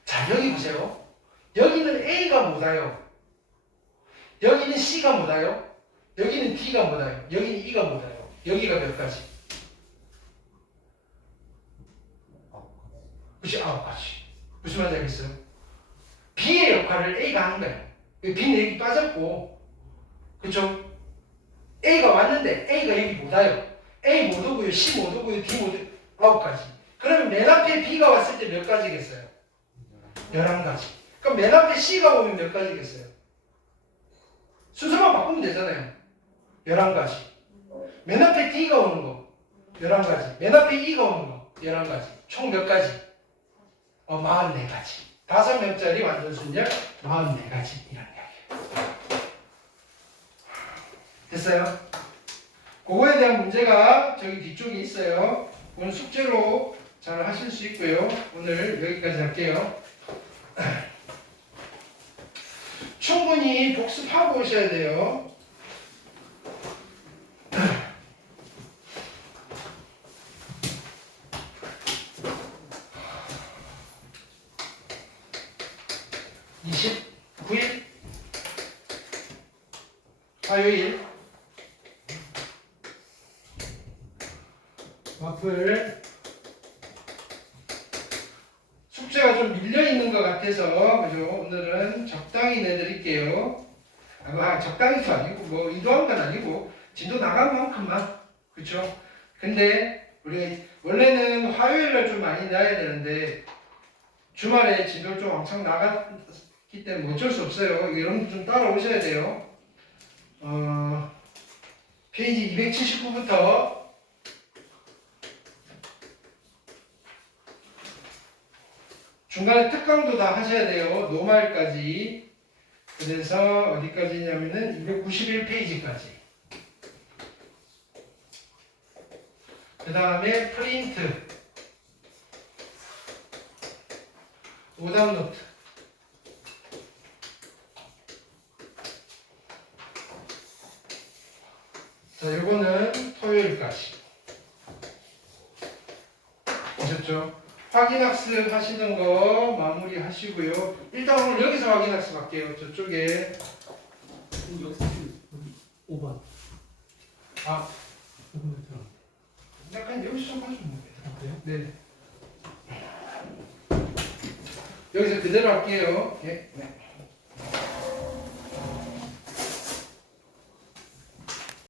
자, 여기 보세요. 여기는 A가 못 와요. 여기는 C가 못 와요. 여기는 D가 못 와요. 여기는 E가 못 와요. 여기가 몇 가지? 그치? 9가지. 무슨 말인지 알겠어요? B의 역할을 A가 하는 거예요. B는 여기 빠졌고, 그쵸? A가 왔는데 A가 여기 못 와요. A 못 오고요. C 못 오고요. D 못 오고요. 9가지. 그러면 맨 앞에 B가 왔을 때 몇 가지겠어요? 11가지. 그럼 맨 앞에 C가 오면 몇 가지겠어요? 순서만 바꾸면 되잖아요. 11가지. 맨 앞에 D가 오는 거 11가지. 맨 앞에 E가 오는 거 11가지. 총 몇 가지? 44가지. 5명짜리 완전순열 44가지. 이런 이야기예요. 됐어요? 그거에 대한 문제가 저기 뒤쪽에 있어요. 오늘 숙제로 잘 하실 수 있고요. 오늘 여기까지 할게요. 충분히 복습하고 오셔야 돼요. 화요일 와플 숙제가 좀 밀려있는 것 같아서 그죠? 오늘은 적당히 내드릴게요. 적당히도 아니고 뭐 의도한 건 아니고 진도 나간 만큼만 그쵸? 근데 우리 원래는 화요일날 좀 많이 나야 되는데 주말에 진도를 좀 엄청 나갔기 때문에 어쩔 수 없어요. 여러분들 좀 따라오셔야 돼요. 페이지 279부터 중간에 특강도 다 하셔야 돼요. 노말까지. 그래서 어디까지냐면은 291페이지까지. 그 다음에 프린트. 오답 노트. 자, 요거는 토요일까지. 아셨죠? 확인학습 하시는 거 마무리 하시고요. 일단 오늘 여기서 확인학습 할게요. 저쪽에. 여기 5번. 아, 약간 여기서 좀 봐주면 돼요. 네. 여기서 그대로 할게요. 네.